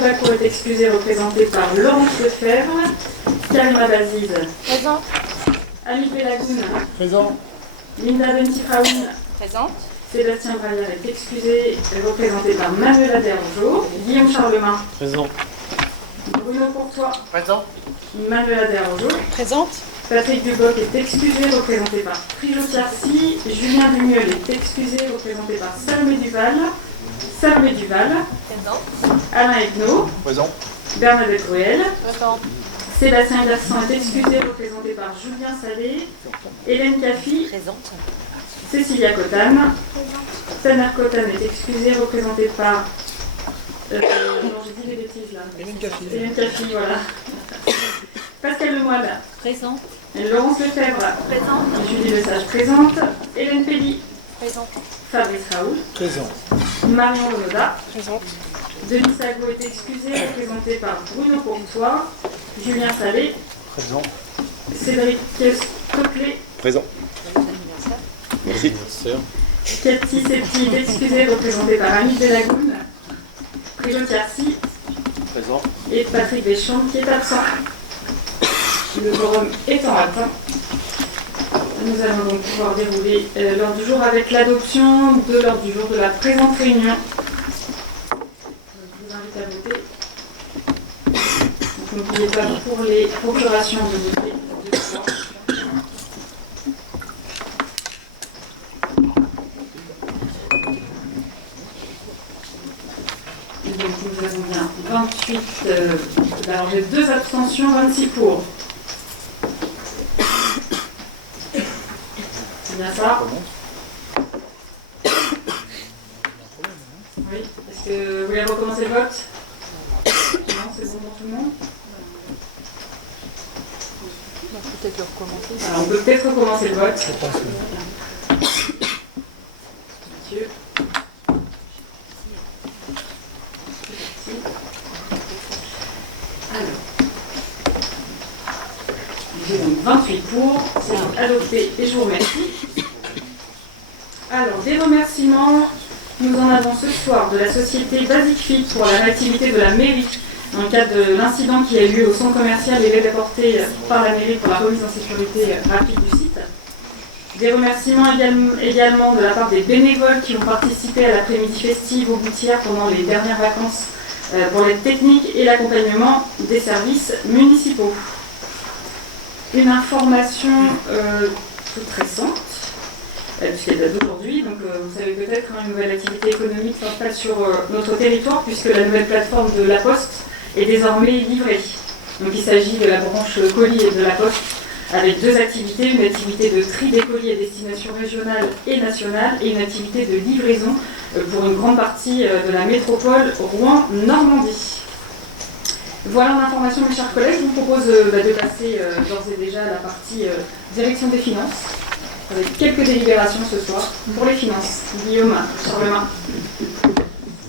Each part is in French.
Tabaco est excusée, représentée par Laurence Lefebvre. Karima Baziz. Présent. Ami Pelagoun. Présent. Linda Bentifraoun. Présente. Sébastien Braillard est excusé, représenté par Manuela Derangeau. Guillaume Charlemagne. Présent. Bruno Courtois. Présent. Manuela Derangeau. Présente. Patrick Duboc est excusé, représenté par Frijo Tiarcy. Julien Dumiol est excusé, représenté par Salomé Duval. Présent. Alain Egnaud. Présent. Bernadette Ruel. Présente. Sébastien Garçon est excusé, représenté par Julien Salé. Hélène Caffi. Présente. Cécilia Cotane. Taner Cotane est excusé, représenté par... non, j'ai dit des bêtises là. Hélène Caffi, voilà. Pascal Lemoyle. Présent. Laurence Lefebvre. Présente. Julie Lesage présente. Hélène Pelly. Présente. Fabrice Raoul. Présent. Marion Lenoda. Présente. Denis Sago est excusé, représenté par Bruno Courtois. Julien Salé. Présent. Cédric Stoclet. Présent. Merci. Cathy Septi est excusée, représentée par Annie Delagoun. Frijo Tiarcy. Présent. Et Patrick Deschamps qui est absent. Le quorum étant atteint, nous allons donc pouvoir dérouler l'ordre du jour avec l'adoption de l'ordre du jour de la présente réunion. Je vous invite à voter. Donc, n'oubliez pas pour les procurations de voter. Donc nous avons bien 28, alors j'ai 2 abstentions, 26 pour. C'est bien ça? Oui. Est-ce que vous voulez recommencer le vote? Non, c'est bon pour tout le monde? On va peut-être le recommencer. Alors on peut peut-être recommencer le vote. Monsieur. J'ai donc 28 pour, c'est donc adopté et je vous remercie. Alors, des remerciements, nous en avons ce soir de la société Basic Fit pour la réactivité de la mairie dans le cadre de l'incident qui a eu lieu au centre commercial et l'aide apportée par la mairie pour la remise en sécurité rapide du site. Des remerciements également de la part des bénévoles qui ont participé à l'après-midi festive aux Boutières pendant les dernières vacances pour l'aide technique et l'accompagnement des services municipaux. Une information toute récente, puisqu'elle date d'aujourd'hui, donc vous savez peut-être qu'une nouvelle activité économique s'installe sur notre territoire, puisque la nouvelle plateforme de La Poste est désormais livrée. Donc il s'agit de la branche colis et de La Poste, avec 2 activités, une activité de tri des colis à destination régionale et nationale, et une activité de livraison pour une grande partie de la métropole Rouen-Normandie. Voilà l'information, mes chers collègues. Je vous propose de passer d'ores et déjà à la partie direction des finances, avec quelques délibérations ce soir pour les finances. Guillaume Charlemagne.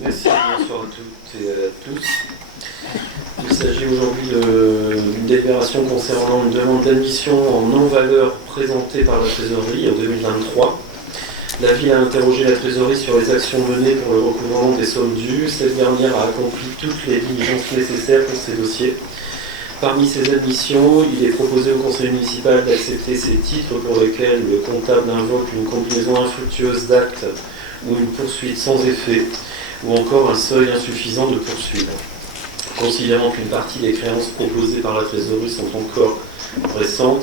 Merci, bonsoir à toutes et à tous. Il s'agit aujourd'hui d'une délibération concernant une demande d'admission en non-valeur présentée par la trésorerie en 2023. La ville a interrogé la trésorerie sur les actions menées pour le recouvrement des sommes dues. Cette dernière a accompli toutes les diligences nécessaires pour ces dossiers. Parmi ces admissions, il est proposé au conseil municipal d'accepter ces titres pour lesquels le comptable invoque une combinaison infructueuse d'actes ou une poursuite sans effet, ou encore un seuil insuffisant de poursuite. Considérant qu'une partie des créances proposées par la trésorerie sont encore récentes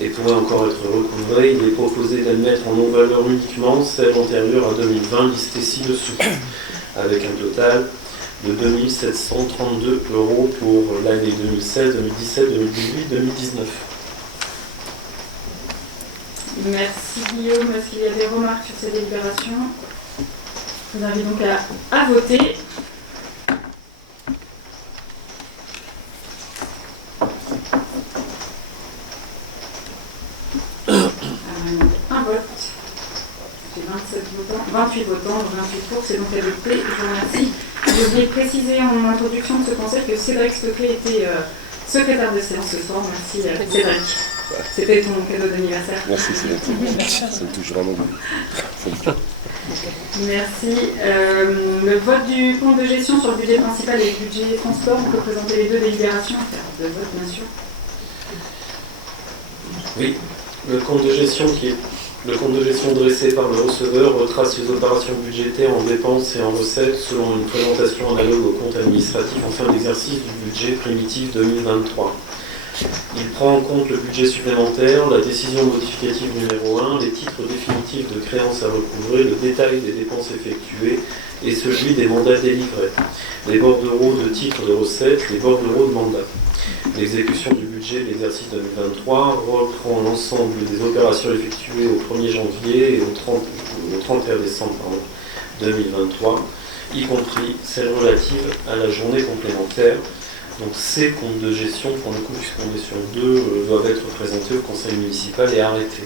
et pourraient encore être recouvrées, il est proposé d'admettre en non-valeur uniquement celles antérieures à 2020 listées ci-dessous, avec un total de 2 732 € pour l'année 2016, 2017, 2018, 2019. Merci Guillaume. Est-ce qu'il y a des remarques sur ces délibérations? Je vous invite donc à voter. Un vote. J'ai 27 votants, 28 votants, 28 pour, c'est donc adopté. Je vous remercie. J'ai oublié de préciser en introduction de ce conseil que Cédric Stoclet était secrétaire de séance ce soir. Merci Cédric. C'était ton cadeau d'anniversaire. Merci, c'est gentil. Ça me touche vraiment bien. Merci. Le vote du compte de gestion sur le budget principal et le budget transport, on peut présenter les deux délibérations, faire de vote bien sûr. Oui, le compte de gestion dressé par le receveur retrace les opérations budgétaires en dépenses et en recettes selon une présentation analogue au compte administratif en fin d'exercice du budget primitif 2023. Il prend en compte le budget supplémentaire, la décision modificative numéro 1, les titres définitifs de créances à recouvrer, le détail des dépenses effectuées et celui des mandats délivrés, les bordereaux de titres de recettes, les bordereaux de mandats. L'exécution du budget de l'exercice 2023 reprend l'ensemble des opérations effectuées au 1er janvier et au 31 décembre 2023, y compris celles relatives à la journée complémentaire. Donc ces comptes de gestion, pour le coup, puisqu'on est sur deux, doivent être présentés au conseil municipal et arrêtés.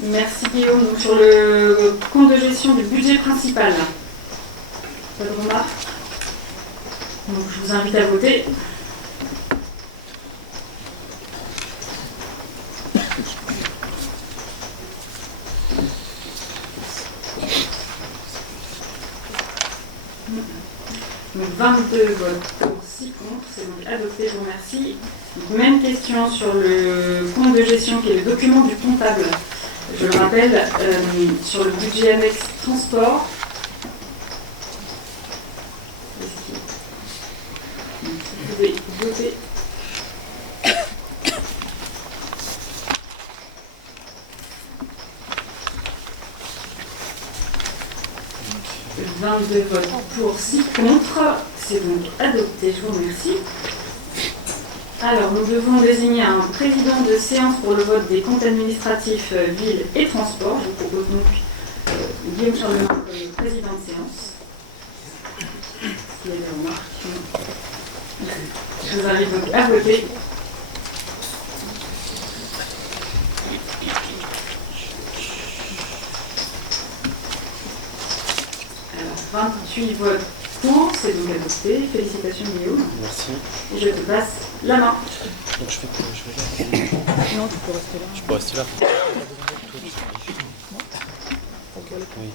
Merci Guillaume. Donc, sur le compte de gestion du budget principal, pas de remarques. Donc je vous invite à voter. Donc 22 votes pour, 6 contre, c'est donc adopté, je vous remercie. Donc, même question sur le compte de gestion qui est le document du comptable. Je le rappelle, sur le budget annexe transport. Donc, vous pouvez voter. Et 22 votes pour, 6 contre, c'est donc adopté, je vous remercie. Alors, nous devons désigner un président de séance pour le vote des comptes administratifs ville et transport. Je vous propose donc Guillaume Charlemagne comme le président de séance. S'il y a des remarques. Je vous invite donc à voter. Alors, 28 votes pour, c'est donc adopté. Félicitations Guillaume. Merci. Et je te passe la main. Donc je vais Non, tu peux rester là. Je peux rester là. Oui.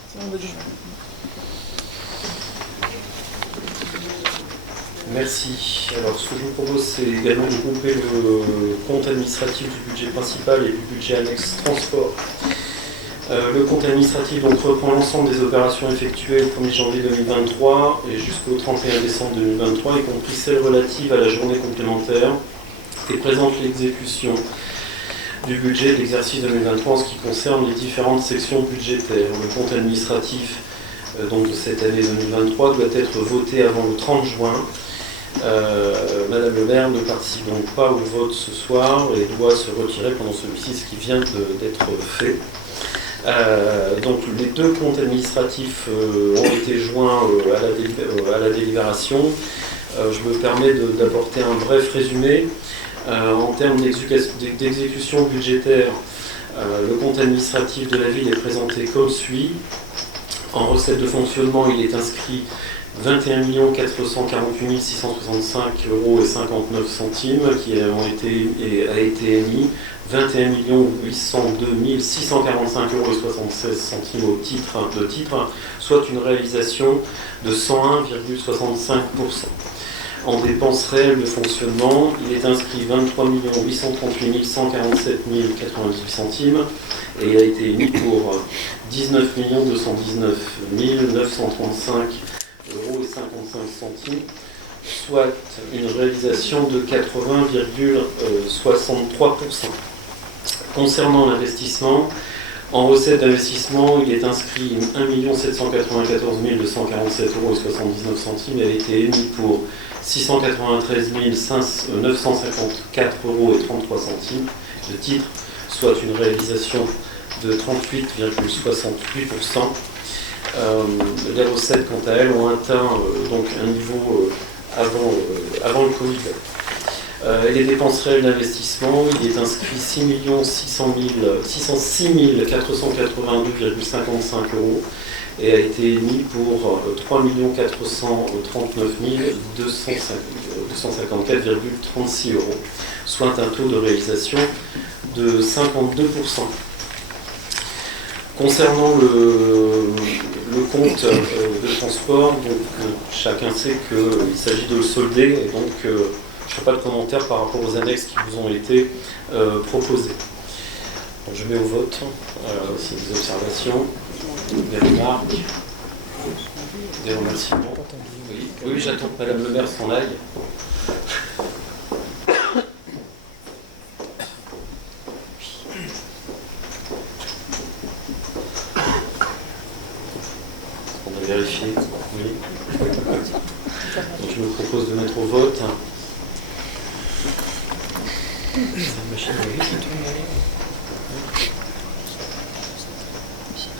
Merci. Alors ce que je vous propose, c'est également de grouper le compte administratif du budget principal et du budget annexe transport. Le compte administratif donc, reprend l'ensemble des opérations effectuées au 1er janvier 2023 et jusqu'au 31 décembre 2023, y compris celles relatives à la journée complémentaire, et présente l'exécution du budget de l'exercice 2023 en ce qui concerne les différentes sections budgétaires. Le compte administratif donc, de cette année 2023 doit être voté avant le 30 juin. Madame le maire ne participe donc pas au vote ce soir et doit se retirer pendant celui-ci, ce qui vient d'être fait. Donc les deux comptes administratifs ont été joints à la délibération. Je me permets d'apporter un bref résumé. En termes d'exécution budgétaire, le compte administratif de la ville est présenté comme suit. En recette de fonctionnement, il est inscrit 21 448 665 € et 59 centimes qui a été émis, 21 802 645 € et 76 centimes au titre, soit une réalisation de 101,65%. En dépenses réelles de fonctionnement, il est inscrit 23 838 147 098 centimes et a été émis pour 19 219 935 € et 55 centimes, soit une réalisation de 80,63%. Concernant l'investissement, en recette d'investissement, il est inscrit 1 794 247 € et 79 centimes et a été émis pour 693 954 € et 33 centimes de titre, soit une réalisation de 38,68%. Les recettes, quant à elles, ont atteint donc un niveau avant le Covid. Et les dépenses réelles d'investissement, il est inscrit 606 482,55 € et a été émis pour 3 439 254,36 €, soit un taux de réalisation de 52%. Concernant le compte de transport, donc, chacun sait qu'il s'agit de le solder, et donc je ne ferai pas de commentaires par rapport aux annexes qui vous ont été proposées. Donc, je mets au vote, si des observations, des remarques, des remerciements. Oui, j'attends que Madame le maire s'en aille. On va vérifier. Oui. Donc, je me propose de mettre au vote. C'est une machine à voter qui tourne.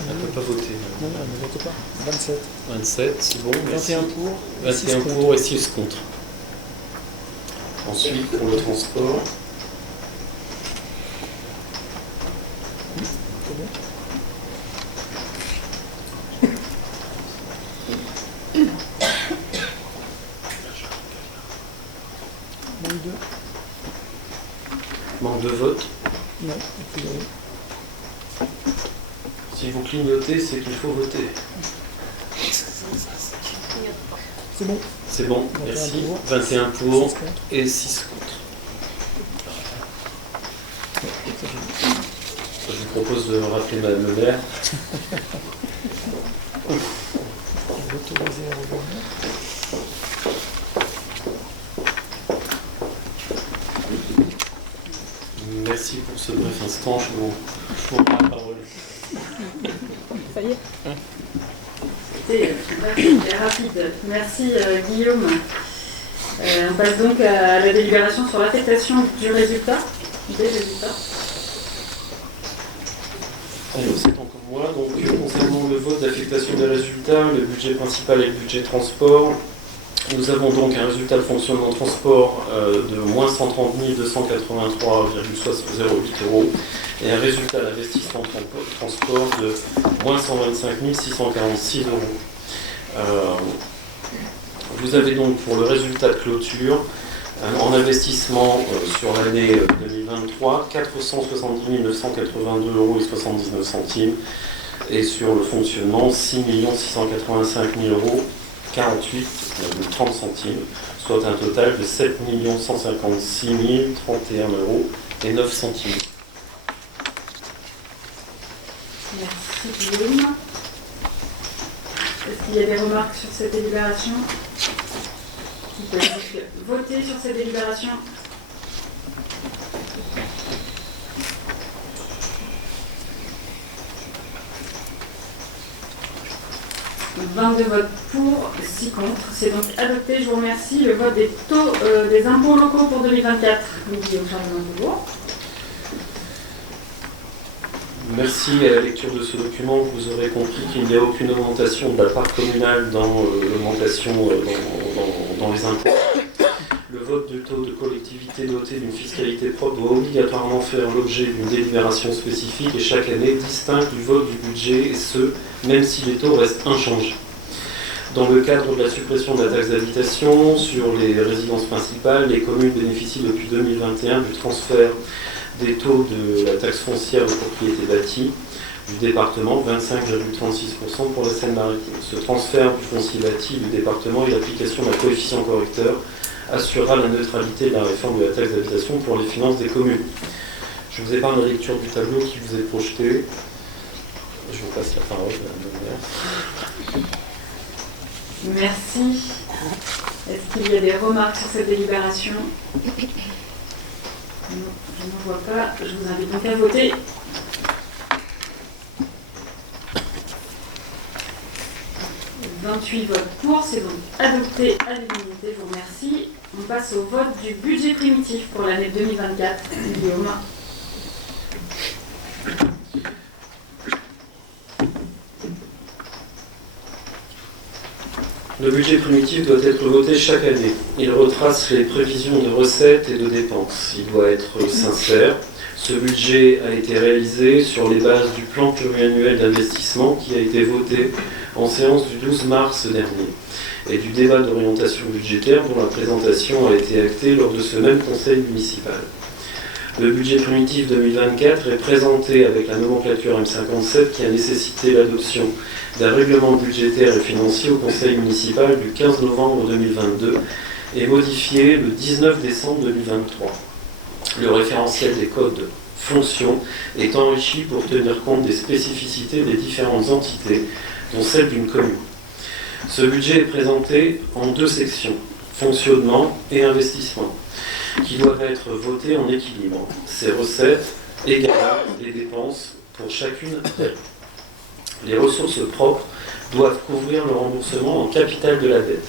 Elle ne peut pas voter. Non, elle ne vote pas. 27. 27, c'est bon. 21 pour. 21 pour et 6 contre. Ensuite, pour le transport. C'est bon. Manque 2. Manque de vote. Non, a priori. Si vous clignotez, c'est qu'il faut voter. C'est bon. C'est bon, 21 merci. pour. 21 pour 6 contre. et 6 contre. Je vous propose de rappeler Madame le maire. L'autoriser à revenir. Merci pour ce bref instant. Je vous rends la parole. Ça y est. C'était rapide. Merci Guillaume. On passe donc à la délibération sur l'affectation du résultat, des résultats. Alors, c'est encore moi. Donc, concernant le vote d'affectation des résultats, le budget principal et le budget transport, nous avons donc un résultat de fonctionnement transport de moins 130 283,08 € et un résultat d'investissement transport de moins 125 646 €. Vous avez donc pour le résultat de clôture en investissement sur l'année 2023 470 982,79 € et sur le fonctionnement 6 685 000 € 48,30 centimes, soit un total de 7 156 031 € et 9 centimes. Merci Guillaume. Est-ce qu'il y a des remarques sur cette délibération? Qui peut donc voter sur cette délibération? « 22 votes pour, 6 contre. C'est donc adopté. Je vous remercie. Le vote des taux des impôts locaux pour 2024. Guillaume Charles-Bourg. Merci. À la lecture de ce document, vous aurez compris qu'il n'y a aucune augmentation de la part communale dans l'augmentation dans les impôts. Le vote du taux de collectivité dotée d'une fiscalité propre doit obligatoirement faire l'objet d'une délibération spécifique et chaque année distincte du vote du budget, et ce, même si les taux restent inchangés. Dans le cadre de la suppression de la taxe d'habitation sur les résidences principales, les communes bénéficient depuis 2021 du transfert des taux de la taxe foncière de propriété bâtie du département, 25,36% pour la Seine-Maritime. Ce transfert du foncier bâti du département et l'application d'un coefficient correcteur assurera la neutralité de la réforme de la taxe d'habitation pour les finances des communes. Je vous épargne la lecture du tableau qui vous est projeté. Je vous passe la parole, Madame la maire. Merci. Est-ce qu'il y a des remarques sur cette délibération? Non, je ne vois pas. Je vous invite donc à voter. « 28 votes pour, c'est donc adopté à l'unanimité. Je vous remercie. On passe au vote du budget primitif pour l'année 2024. Guillaume. Le budget primitif doit être voté chaque année. Il retrace les prévisions de recettes et de dépenses. Il doit être sincère. Ce budget a été réalisé sur les bases du plan pluriannuel d'investissement qui a été voté en séance du 12 mars dernier et du débat d'orientation budgétaire dont la présentation a été actée lors de ce même conseil municipal. Le budget primitif 2024 est présenté avec la nomenclature M57 qui a nécessité l'adoption d'un règlement budgétaire et financier au Conseil municipal du 15 novembre 2022 et modifié le 19 décembre 2023. Le référentiel des codes fonction est enrichi pour tenir compte des spécificités des différentes entités, dont celle d'une commune. Ce budget est présenté en deux sections, fonctionnement et investissement, qui doivent être votés en équilibre. Ces recettes égalent les dépenses pour chacune d'elles. Les ressources propres doivent couvrir le remboursement en capital de la dette.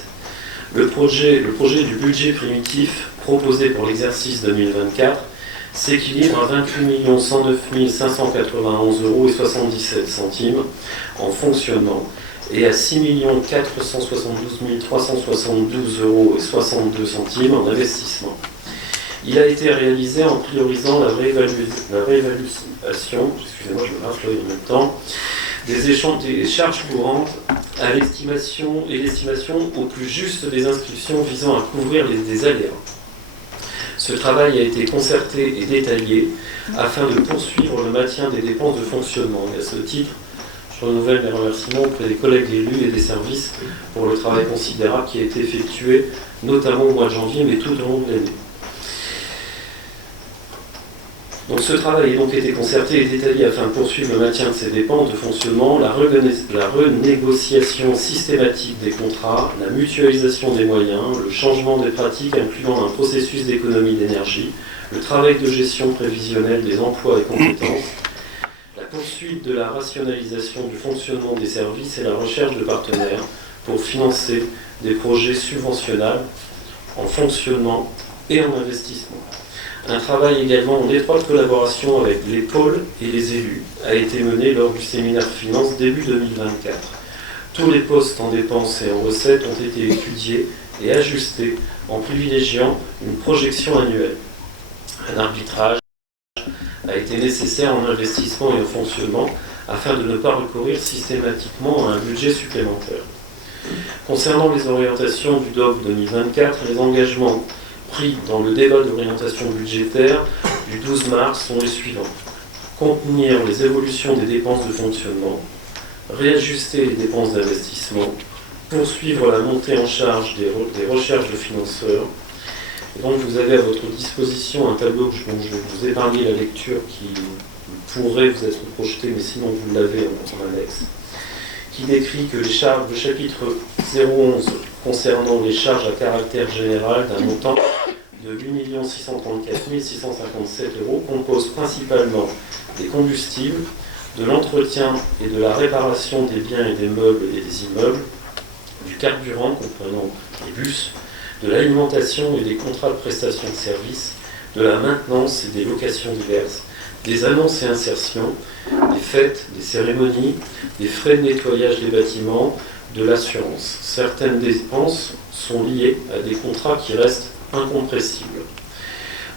Le projet du budget primitif proposé pour l'exercice 2024 s'équilibre à 28 109 591,77 € en fonctionnement et à 6 472 372,62 € en investissement. Il a été réalisé en priorisant la réévaluation, excusez-moi, je me rafle en même temps, des charges courantes à l'estimation au plus juste des inscriptions visant à couvrir des aléas. Ce travail a été concerté et détaillé afin de poursuivre le maintien des dépenses de fonctionnement. Et à ce titre, je renouvelle mes remerciements auprès des collègues élus et des services pour le travail considérable qui a été effectué, notamment au mois de janvier, mais tout au long de l'année. Donc ce travail a donc été concerté et détaillé afin de poursuivre le maintien de ces dépenses de fonctionnement, la renégociation systématique des contrats, la mutualisation des moyens, le changement des pratiques incluant un processus d'économie d'énergie, le travail de gestion prévisionnelle des emplois et compétences, la poursuite de la rationalisation du fonctionnement des services et la recherche de partenaires pour financer des projets subventionnables en fonctionnement et en investissement. Un travail également en étroite collaboration avec les pôles et les élus a été mené lors du séminaire finance début 2024. Tous les postes en dépenses et en recettes ont été étudiés et ajustés en privilégiant une projection annuelle. Un arbitrage a été nécessaire en investissement et en fonctionnement afin de ne pas recourir systématiquement à un budget supplémentaire. Concernant les orientations du DOC 2024, les engagements pris dans le débat d'orientation budgétaire du 12 mars sont les suivants. Contenir les évolutions des dépenses de fonctionnement, réajuster les dépenses d'investissement, poursuivre la montée en charge des recherches de financeurs. Et donc vous avez à votre disposition un tableau dont je vais vous épargner la lecture qui pourrait vous être projeté, mais sinon vous l'avez en annexe, qui décrit que le chapitre 011 concernant les charges à caractère général d'un montant de 8 634 657 € compose principalement des combustibles, de l'entretien et de la réparation des biens et des meubles et des immeubles, du carburant comprenant les bus, de l'alimentation et des contrats de prestation de services, de la maintenance et des locations diverses, des annonces et insertions, des fêtes, des cérémonies, des frais de nettoyage des bâtiments, de l'assurance. Certaines dépenses sont liées à des contrats qui restent incompressibles.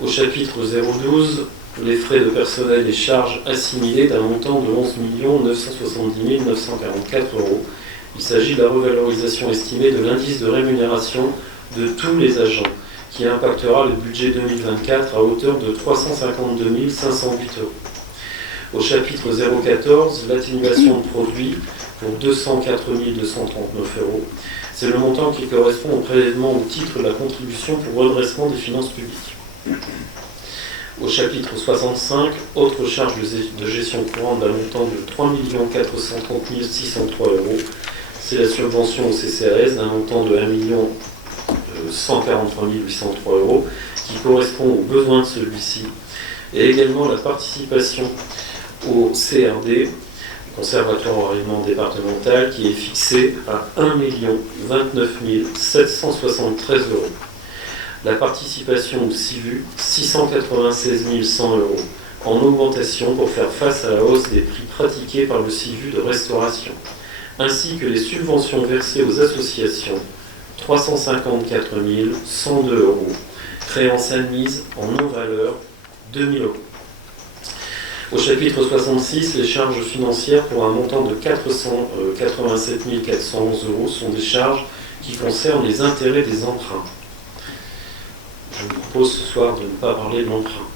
Au chapitre 012, les frais de personnel et charges assimilés d'un montant de 11 970 944 €. Il s'agit de la revalorisation estimée de l'indice de rémunération de tous les agents, qui impactera le budget 2024 à hauteur de 352 508 €. Au chapitre 014, l'atténuation de produits pour 204 239 €. C'est le montant qui correspond au prélèvement au titre de la contribution pour redressement des finances publiques. Au chapitre 65, autres charges de gestion courante d'un montant de 3 430 603 €. C'est la subvention au CCAS d'un montant de 1 143 803 €, qui correspond aux besoins de celui-ci, et également la participation au CRD, Conservatoire Environnement Départemental, qui est fixé à 1 029 773 €. La participation au CIVU, 696 100 €, en augmentation pour faire face à la hausse des prix pratiqués par le CIVU de restauration, ainsi que les subventions versées aux associations, 354 102 €, créances admises en non-valeur, 2 000 €. Au chapitre 66, les charges financières pour un montant de 487 411 € sont des charges qui concernent les intérêts des emprunts. Je vous propose ce soir de ne pas parler de l'emprunt.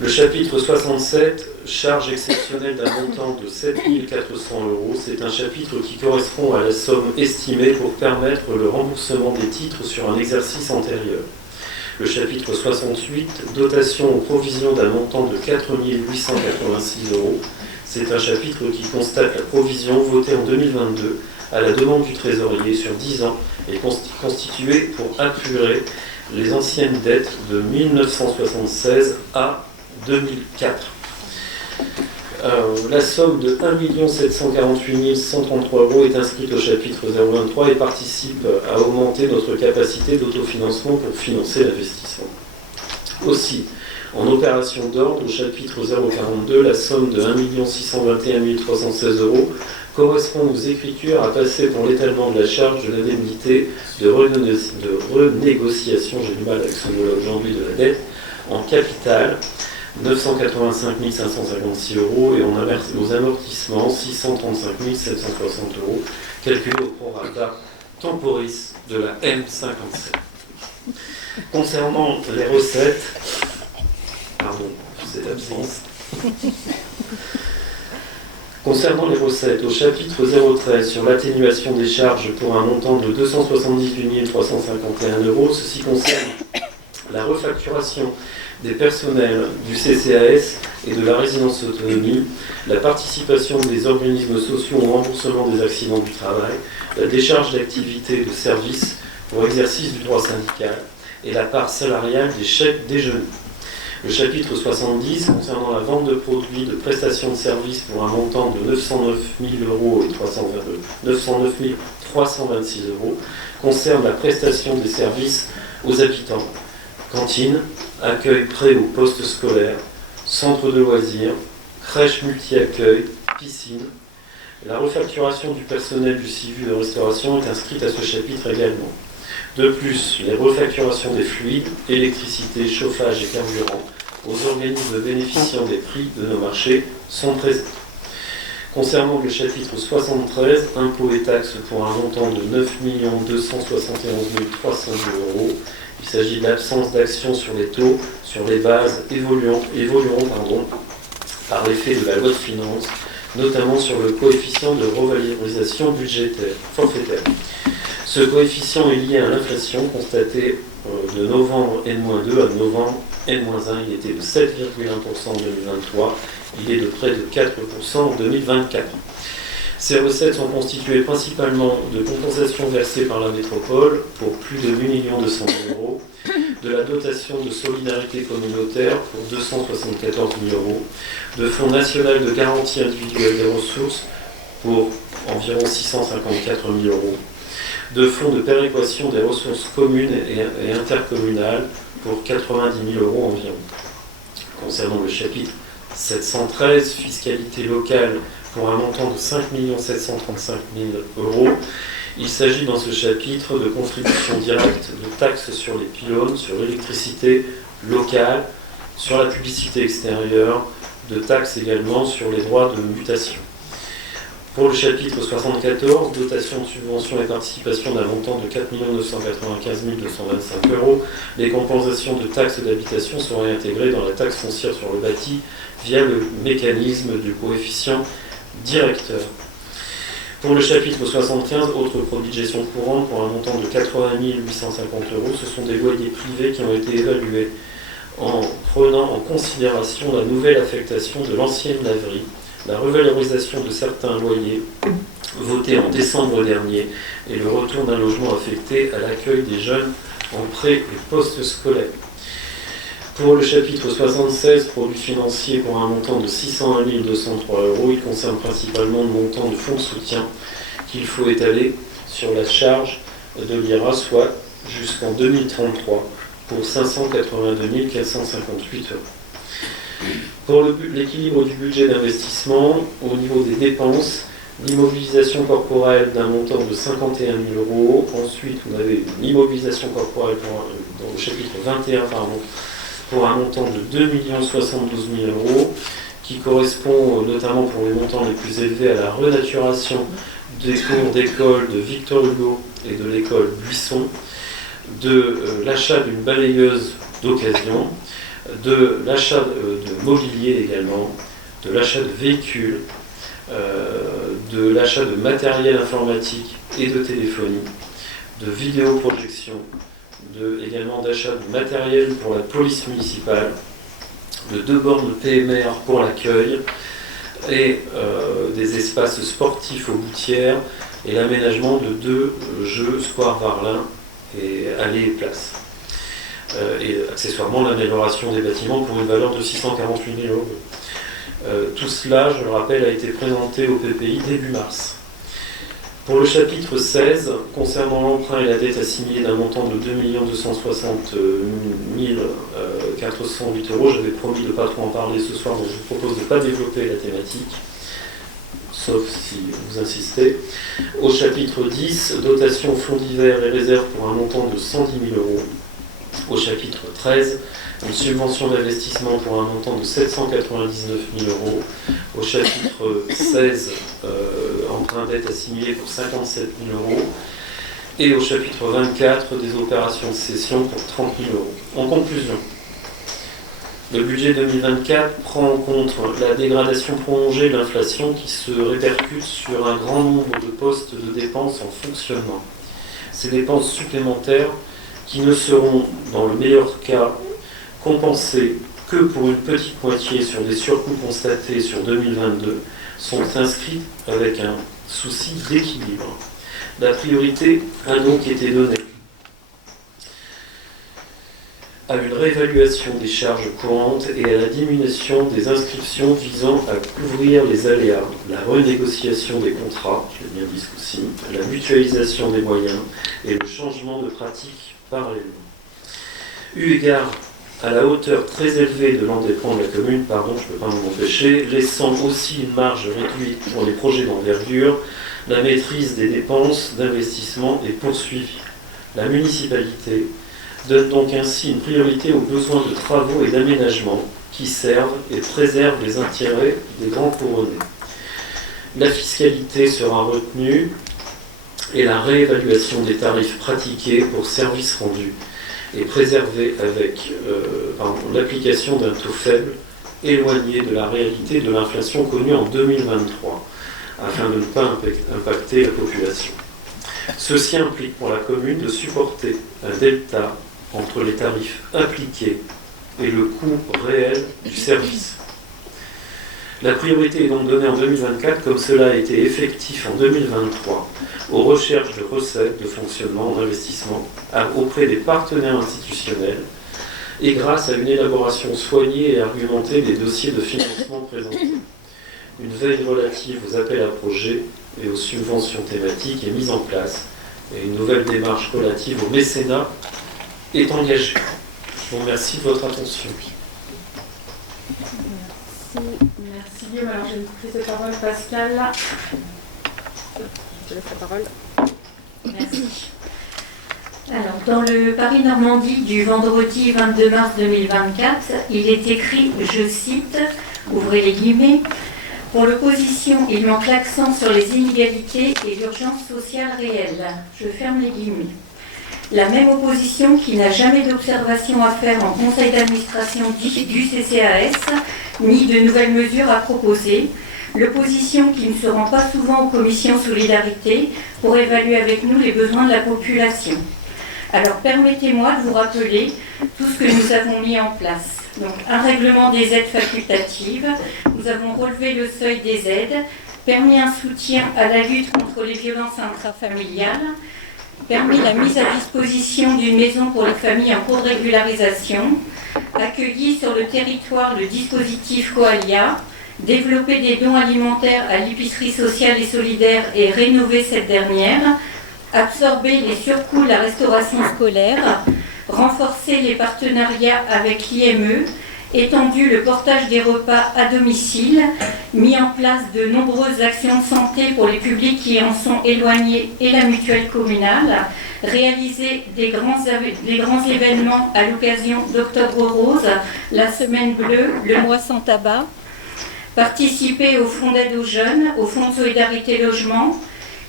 Le chapitre 67, charge exceptionnelle d'un montant de 7 400 €. C'est un chapitre qui correspond à la somme estimée pour permettre le remboursement des titres sur un exercice antérieur. Le chapitre 68, dotation aux provisions d'un montant de 4 886 €. C'est un chapitre qui constate la provision votée en 2022 à la demande du trésorier sur 10 ans et constituée pour apurer les anciennes dettes de 1976 à 2004. La somme de 1 748 133 € est inscrite au chapitre 023 et participe à augmenter notre capacité d'autofinancement pour financer l'investissement. Aussi, en opération d'ordre, au chapitre 042, la somme de 1 621 316 € correspond aux écritures à passer pour l'étalement de la charge de l'indemnité de renégociation, j'ai du mal avec ce mot-là aujourd'hui, de la dette, en capital, 985 556 € et aux amortissements, 635 760 €, calculés au prorata temporis de la M57. Concernant les recettes, Concernant les recettes, au chapitre 013 sur l'atténuation des charges pour un montant de 278 351 €, ceci concerne la refacturation des personnels du CCAS et de la résidence autonomie, la participation des organismes sociaux au remboursement des accidents du travail, la décharge d'activité de service pour exercice du droit syndical et la part salariale des chèques déjeuners. Le chapitre 70, concernant la vente de produits de prestations de services pour un montant de 909 326 €, concerne la prestation des services aux habitants, cantine, accueil pré ou poste scolaire, centre de loisirs, crèche multi-accueil, piscine. La refacturation du personnel du CIVU de restauration est inscrite à ce chapitre également. De plus, les refacturations des fluides, électricité, chauffage et carburant aux organismes bénéficiant des prix de nos marchés sont présents. Concernant le chapitre 73, impôts et taxes pour un montant de 9 271 302 €, il s'agit de l'absence d'action sur les taux, sur les bases évolueront par l'effet de la loi de finances, notamment sur le coefficient de revalorisation budgétaire forfaitaire. Ce coefficient est lié à l'inflation constatée de novembre N-2 à novembre N-1. Il était de 7,1% en 2023, il est de près de 4% en 2024. Ces recettes sont constituées principalement de compensations versées par la métropole pour plus de 8 200 000 €, de la dotation de solidarité communautaire pour 274 000 €, de fonds national de garantie individuelle des ressources pour environ 654 000 €, de fonds de péréquation des ressources communes et intercommunales pour 90 000 € environ. Concernant le chapitre 713, fiscalité locale pour un montant de 5 735 000 €, il s'agit dans ce chapitre de contributions directes, de taxes sur les pylônes, sur l'électricité locale, sur la publicité extérieure, de taxes également sur les droits de mutation. Pour le chapitre 74, dotation de subvention et participation d'un montant de 4 995 225 €, les compensations de taxes d'habitation sont réintégrées dans la taxe foncière sur le bâti via le mécanisme du coefficient directeur. Pour le chapitre 75, autres produits de gestion courante pour un montant de 80 850 €, ce sont des loyers privés qui ont été évalués en prenant en considération la nouvelle affectation de l'ancienne laverie, la revalorisation de certains loyers votés en décembre dernier et le retour d'un logement affecté à l'accueil des jeunes en pré- et post-scolaire. Pour le chapitre 76, produits financiers pour un montant de 601 203 €, il concerne principalement le montant de fonds de soutien qu'il faut étaler sur la charge de l'IRA, soit jusqu'en 2033, pour 582 458 €. Pour l'équilibre du budget d'investissement, au niveau des dépenses, l'immobilisation corporelle d'un montant de 51 000 €. Ensuite, vous avez l'immobilisation corporelle dans le chapitre 21, pour un montant de 2 072 000 €, qui correspond notamment pour les montants les plus élevés à la renaturation des cours d'école de Victor Hugo et de l'école Buisson, de l'achat d'une balayeuse d'occasion, de l'achat de mobilier également, de l'achat de véhicules, de l'achat de matériel informatique et de téléphonie, de vidéoprojection, également d'achat de matériel pour la police municipale, de 2 bornes PMR pour l'accueil et des espaces sportifs aux Boutières et l'aménagement de 2 jeux Square Varlin et allées et places. Et accessoirement l'amélioration des bâtiments pour une valeur de 648 000 €. Tout cela, je le rappelle, a été présenté au PPI début mars. Pour le chapitre 16, concernant l'emprunt et la dette assimilée d'un montant de 2 260 408 €, j'avais promis de ne pas trop en parler ce soir, donc je vous propose de ne pas développer la thématique, sauf si vous insistez. Au chapitre 10, dotation fonds divers et réserves pour un montant de 110 000 €. Au chapitre 13, une subvention d'investissement pour un montant de 799 000 €. Au chapitre 16, emprunt dette assimilé pour 57 000 €. Et au chapitre 24, des opérations de cession pour 30 000 €. En conclusion, le budget 2024 prend en compte la dégradation prolongée de l'inflation qui se répercute sur un grand nombre de postes de dépenses en fonctionnement. Ces dépenses supplémentaires qui ne seront, dans le meilleur cas, compensées que pour une petite moitié sur des surcoûts constatés sur 2022, sont inscrites avec un souci d'équilibre. La priorité a donc été donnée à une réévaluation des charges courantes et à la diminution des inscriptions visant à couvrir les aléas, la renégociation des contrats, je l'ai bien dit aussi, la mutualisation des moyens et le changement de pratique parallèlement. Eu égard à la hauteur très élevée de l'endettement de la commune, je ne peux pas m'en empêcher, laissant aussi une marge réduite pour les projets d'envergure, la maîtrise des dépenses d'investissement est poursuivie. La municipalité donne donc ainsi une priorité aux besoins de travaux et d'aménagement qui servent et préservent les intérêts des grands couronnés. La fiscalité sera retenue et la réévaluation des tarifs pratiqués pour services rendus est préservée avec l'application d'un taux faible éloigné de la réalité de l'inflation connue en 2023 afin de ne pas impacter la population. Ceci implique pour la commune de supporter un delta entre les tarifs appliqués et le coût réel du service. La priorité est donc donnée en 2024, comme cela a été effectif en 2023, aux recherches de recettes, de fonctionnement, d'investissement auprès des partenaires institutionnels et grâce à une élaboration soignée et argumentée des dossiers de financement présentés. Une veille relative aux appels à projets et aux subventions thématiques est mise en place et une nouvelle démarche relative au mécénat est engagée. Je vous remercie de votre attention. Merci Guillaume. Alors j'ai une prise de parole, Pascal. Je te laisse la parole. Merci. Alors, dans le Paris-Normandie du vendredi 22 mars 2024, il est écrit, je cite, ouvrez les guillemets, pour l'opposition, il manque l'accent sur les inégalités et l'urgence sociale réelle. Je ferme les guillemets. La même opposition qui n'a jamais d'observation à faire en conseil d'administration du CCAS, ni de nouvelles mesures à proposer. L'opposition qui ne se rend pas souvent aux commissions solidarité pour évaluer avec nous les besoins de la population. Alors permettez-moi de vous rappeler tout ce que nous avons mis en place. Donc un règlement des aides facultatives, nous avons relevé le seuil des aides, permis un soutien à la lutte contre les violences intrafamiliales, permis la mise à disposition d'une maison pour les familles en cours de régularisation, accueilli sur le territoire le dispositif Coalia, développé des dons alimentaires à l'épicerie sociale et solidaire et rénové cette dernière, absorber les surcoûts de la restauration scolaire, renforcer les partenariats avec l'IME, étendu le portage des repas à domicile, mis en place de nombreuses actions de santé pour les publics qui en sont éloignés et la mutuelle communale, réalisé des grands événements à l'occasion d'Octobre Rose, la Semaine Bleue, le Mois sans tabac, participer au Fonds d'aide aux jeunes, au Fonds de solidarité logement,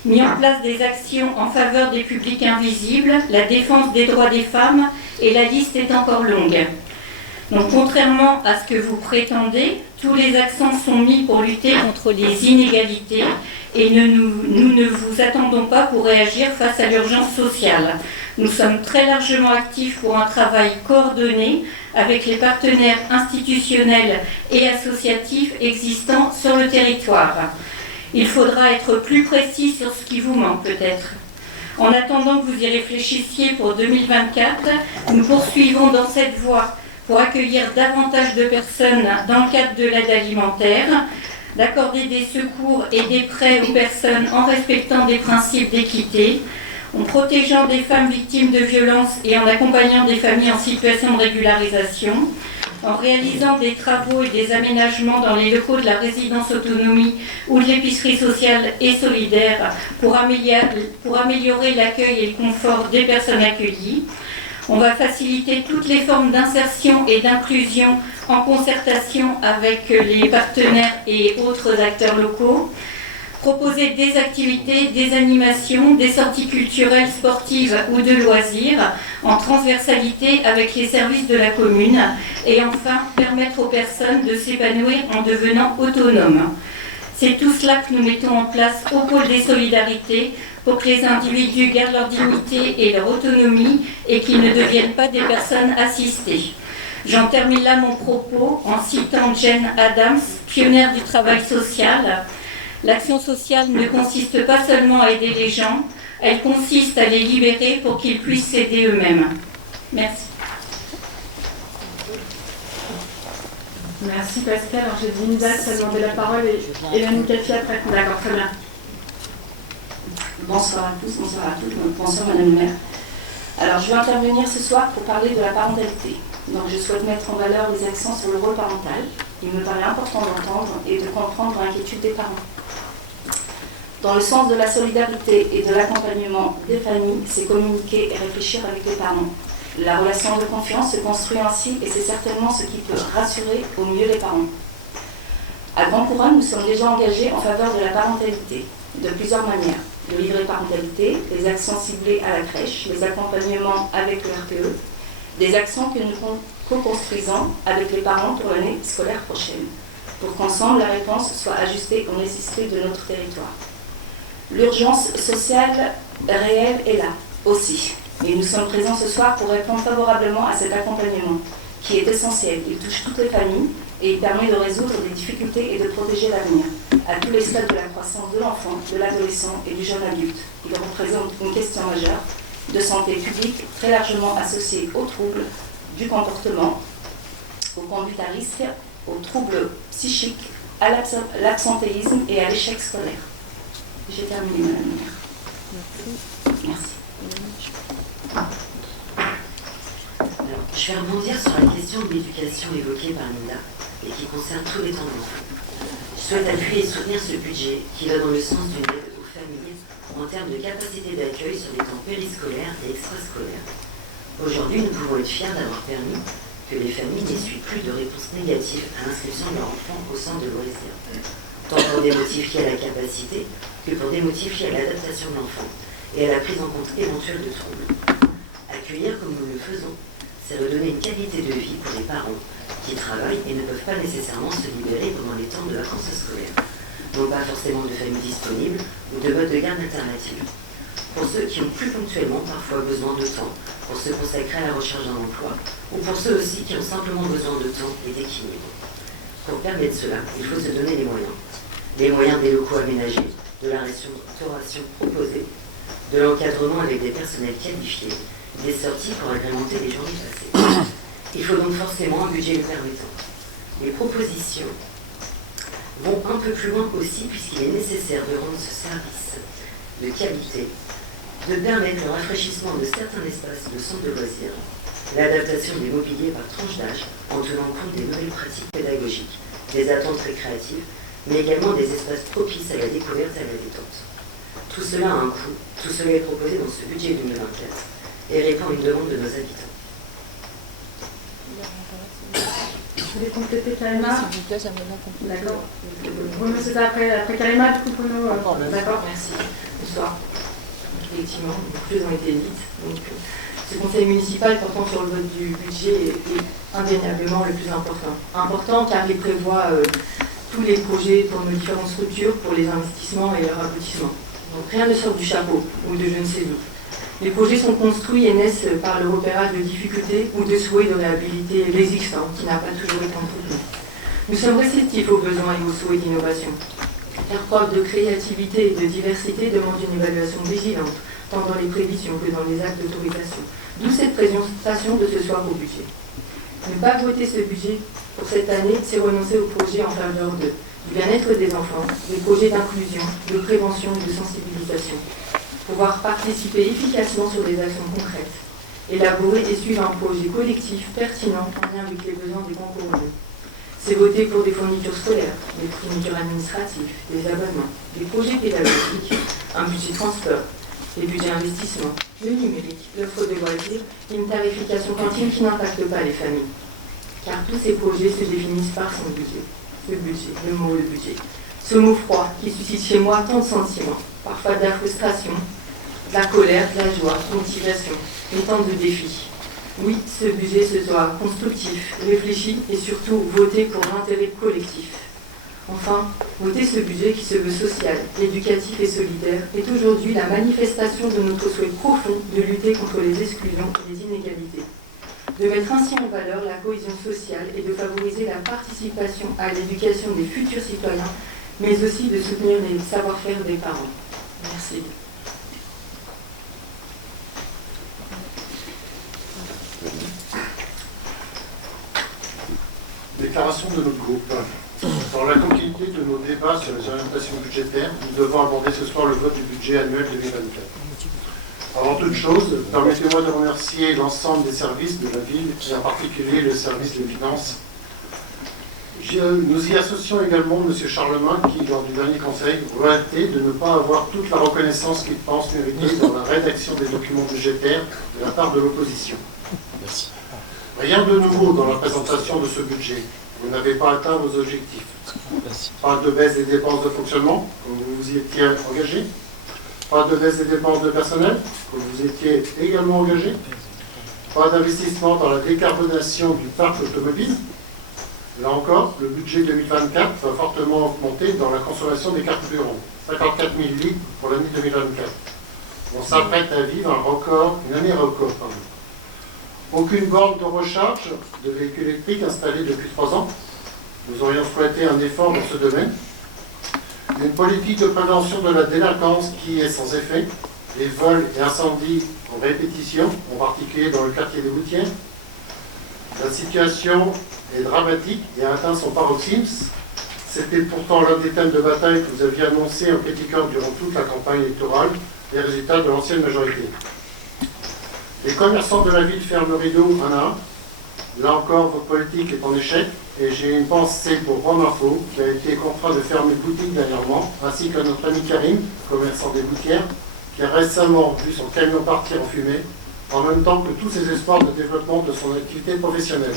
mis en place des actions en faveur des publics invisibles, la défense des droits des femmes, et la liste est encore longue. Donc contrairement à ce que vous prétendez, tous les accents sont mis pour lutter contre les inégalités et nous ne vous attendons pas pour réagir face à l'urgence sociale. Nous sommes très largement actifs pour un travail coordonné avec les partenaires institutionnels et associatifs existants sur le territoire. Il faudra être plus précis sur ce qui vous manque peut-être. En attendant que vous y réfléchissiez pour 2024, nous poursuivons dans cette voie pour accueillir davantage de personnes dans le cadre de l'aide alimentaire, d'accorder des secours et des prêts aux personnes en respectant des principes d'équité, en protégeant des femmes victimes de violences et en accompagnant des familles en situation de régularisation, en réalisant des travaux et des aménagements dans les locaux de la résidence autonomie ou de l'épicerie sociale et solidaire pour améliorer l'accueil et le confort des personnes accueillies. On va faciliter toutes les formes d'insertion et d'inclusion en concertation avec les partenaires et autres acteurs locaux. Proposer des activités, des animations, des sorties culturelles, sportives ou de loisirs en transversalité avec les services de la commune et enfin permettre aux personnes de s'épanouir en devenant autonomes. C'est tout cela que nous mettons en place au pôle des solidarités pour que les individus gardent leur dignité et leur autonomie et qu'ils ne deviennent pas des personnes assistées. J'en termine là mon propos en citant Jane Addams, pionnière du travail social. L'action sociale ne consiste pas seulement à aider les gens, elle consiste à les libérer pour qu'ils puissent s'aider eux-mêmes. Merci. Merci Pascal. Alors j'ai dit Linda qui a demandé la parole et Hélène Caffi après. D'accord, très bien. Bonsoir à tous, bonsoir à toutes, bonsoir Madame le maire. Alors je vais intervenir ce soir pour parler de la parentalité. Donc je souhaite mettre en valeur les accents sur le rôle parental. Il me paraît important d'entendre et de comprendre l'inquiétude des parents. Dans le sens de la solidarité et de l'accompagnement des familles, c'est communiquer et réfléchir avec les parents. La relation de confiance se construit ainsi et c'est certainement ce qui peut rassurer au mieux les parents. À Grand Couronne, nous sommes déjà engagés en faveur de la parentalité, de plusieurs manières. Le livret parentalité, les actions ciblées à la crèche, les accompagnements avec le RPE, des actions que nous co-construisons avec les parents pour l'année scolaire prochaine, pour qu'ensemble la réponse soit ajustée aux nécessités de notre territoire. L'urgence sociale réelle est là aussi. Et nous sommes présents ce soir pour répondre favorablement à cet accompagnement qui est essentiel. Il touche toutes les familles et il permet de résoudre des difficultés et de protéger l'avenir à tous les stades de la croissance de l'enfant, de l'adolescent et du jeune adulte. Il représente une question majeure de santé publique très largement associée aux troubles du comportement, aux conduites à risque, aux troubles psychiques, à l'absentéisme et à l'échec scolaire. J'ai terminé, Madame la maire. Merci. Alors, je vais rebondir sur la question de l'éducation évoquée par Linda et qui concerne tous les temps de l'enfant. Je souhaite appuyer et soutenir ce budget qui va dans le sens d'une aide aux familles en termes de capacité d'accueil sur les temps périscolaires et extrascolaires. Aujourd'hui, nous pouvons être fiers d'avoir permis que les familles n'essuient plus de réponses négatives à l'inscription de leur enfant au centre de loisirs, tant pour des motifs liés à la capacité que pour des motifs liés à l'adaptation de l'enfant et à la prise en compte éventuelle de troubles. Accueillir comme nous le faisons, c'est redonner une qualité de vie pour les parents qui travaillent et ne peuvent pas nécessairement se libérer pendant les temps de vacances scolaires, non pas forcément de familles disponibles ou de modes de garde alternatifs. Pour ceux qui ont plus ponctuellement parfois besoin de temps pour se consacrer à la recherche d'un emploi, ou pour ceux aussi qui ont simplement besoin de temps et d'équilibre. Pour permettre cela, il faut se donner les moyens. Les moyens des locaux aménagés, de la restauration proposée, de l'encadrement avec des personnels qualifiés, des sorties pour agrémenter les journées passées. Il faut donc forcément un budget le permettant. Les propositions vont un peu plus loin aussi puisqu'il est nécessaire de rendre ce service de qualité, de permettre le rafraîchissement de certains espaces de centres de loisirs, l'adaptation des mobiliers par tranche d'âge en tenant compte des nouvelles pratiques pédagogiques, des attentes récréatives, mais également des espaces propices à la découverte et à la détente. Tout cela a un coût, tout cela est proposé dans ce budget 2024 et répond à une demande de nos habitants. Vous voulez compléter Karima? S'il vous plaît, j'aimerais bien compléter. D'accord. Oui, mais c'est ça après Karima, du coup, pour nous. D'accord, merci. Bonsoir. Effectivement, les prises ont été dites. Donc, Ce conseil municipal portant sur le vote du budget est indéniablement le plus important. Important car il prévoit tous les projets pour nos différentes structures, pour les investissements et leur aboutissement. Donc rien ne sort du chapeau ou de je ne sais où. Les projets sont construits et naissent par le repérage de difficultés ou de souhaits de réhabiliter l'existant qui n'a pas toujours été entretenu. Nous sommes réceptifs aux besoins et aux souhaits d'innovation. Faire preuve de créativité et de diversité demande une évaluation vigilante, tant dans les prévisions que dans les actes d'autorisation. D'où cette présentation de ce soir au budget. Ne pas voter ce budget pour cette année, c'est renoncer aux projets en faveur du bien-être des enfants, des projets d'inclusion, de prévention et de sensibilisation. Pouvoir participer efficacement sur des actions concrètes, élaborer et suivre un projet collectif pertinent en lien avec les besoins des grands communs. C'est voter pour des fournitures scolaires, des fournitures administratives, des abonnements, des projets pédagogiques, un budget transport, des budgets investissement, le numérique, l'offre de loisirs, une tarification cantine qui n'impacte pas les familles. Car tous ces projets se définissent par son budget. Le budget, le mot le budget. Ce mot froid qui suscite chez moi tant de sentiments, parfois de la frustration, de la colère, de la joie, de la motivation, et tant de défis. Oui, ce budget se doit constructif, réfléchi et surtout voté pour l'intérêt collectif. Enfin, voter ce budget qui se veut social, éducatif et solidaire est aujourd'hui la manifestation de notre souhait profond de lutter contre les exclusions et les inégalités. De mettre ainsi en valeur la cohésion sociale et de favoriser la participation à l'éducation des futurs citoyens, mais aussi de soutenir les savoir-faire des parents. Merci. Déclaration de notre groupe. Dans la continuité de nos débats sur les orientations budgétaires, nous devons aborder ce soir le vote du budget annuel 2024. Avant toute chose, permettez-moi de remercier l'ensemble des services de la ville, et en particulier le service des finances. Nous y associons également M. Charlemagne qui, lors du dernier conseil, regrettait de ne pas avoir toute la reconnaissance qu'il pense mériter dans la rédaction des documents budgétaires de la part de l'opposition. Merci. Rien de nouveau dans la présentation de ce budget. Vous n'avez pas atteint vos objectifs. Merci. Pas de baisse des dépenses de fonctionnement, comme vous vous y étiez engagé. Pas de baisse des dépenses de personnel, comme vous étiez également engagé. Pas d'investissement dans la décarbonation du parc automobile. Là encore, le budget 2024 va fortement augmenter dans la consommation des carburants. 54 000 litres pour l'année 2024. On s'apprête à vivre un record, une année record, pardon. Aucune borne de recharge de véhicules électriques installée depuis 3 ans. Nous aurions souhaité un effort dans ce domaine. Une politique de prévention de la délinquance qui est sans effet. Les vols et incendies en répétition, en particulier dans le quartier des Boutières. La situation est dramatique et a atteint son paroxysme. C'était pourtant l'un des thèmes de bataille que vous aviez annoncé en critiquant durant toute la campagne électorale les résultats de l'ancienne majorité. Les commerçants de la ville ferment le rideau un à un. Là encore, votre politique est en échec et j'ai une pensée pour Rome Info qui a été contraint de fermer boutique dernièrement, ainsi que notre ami Karim, commerçant des Boutières, qui a récemment vu son camion partir en fumée, en même temps que tous ses espoirs de développement de son activité professionnelle.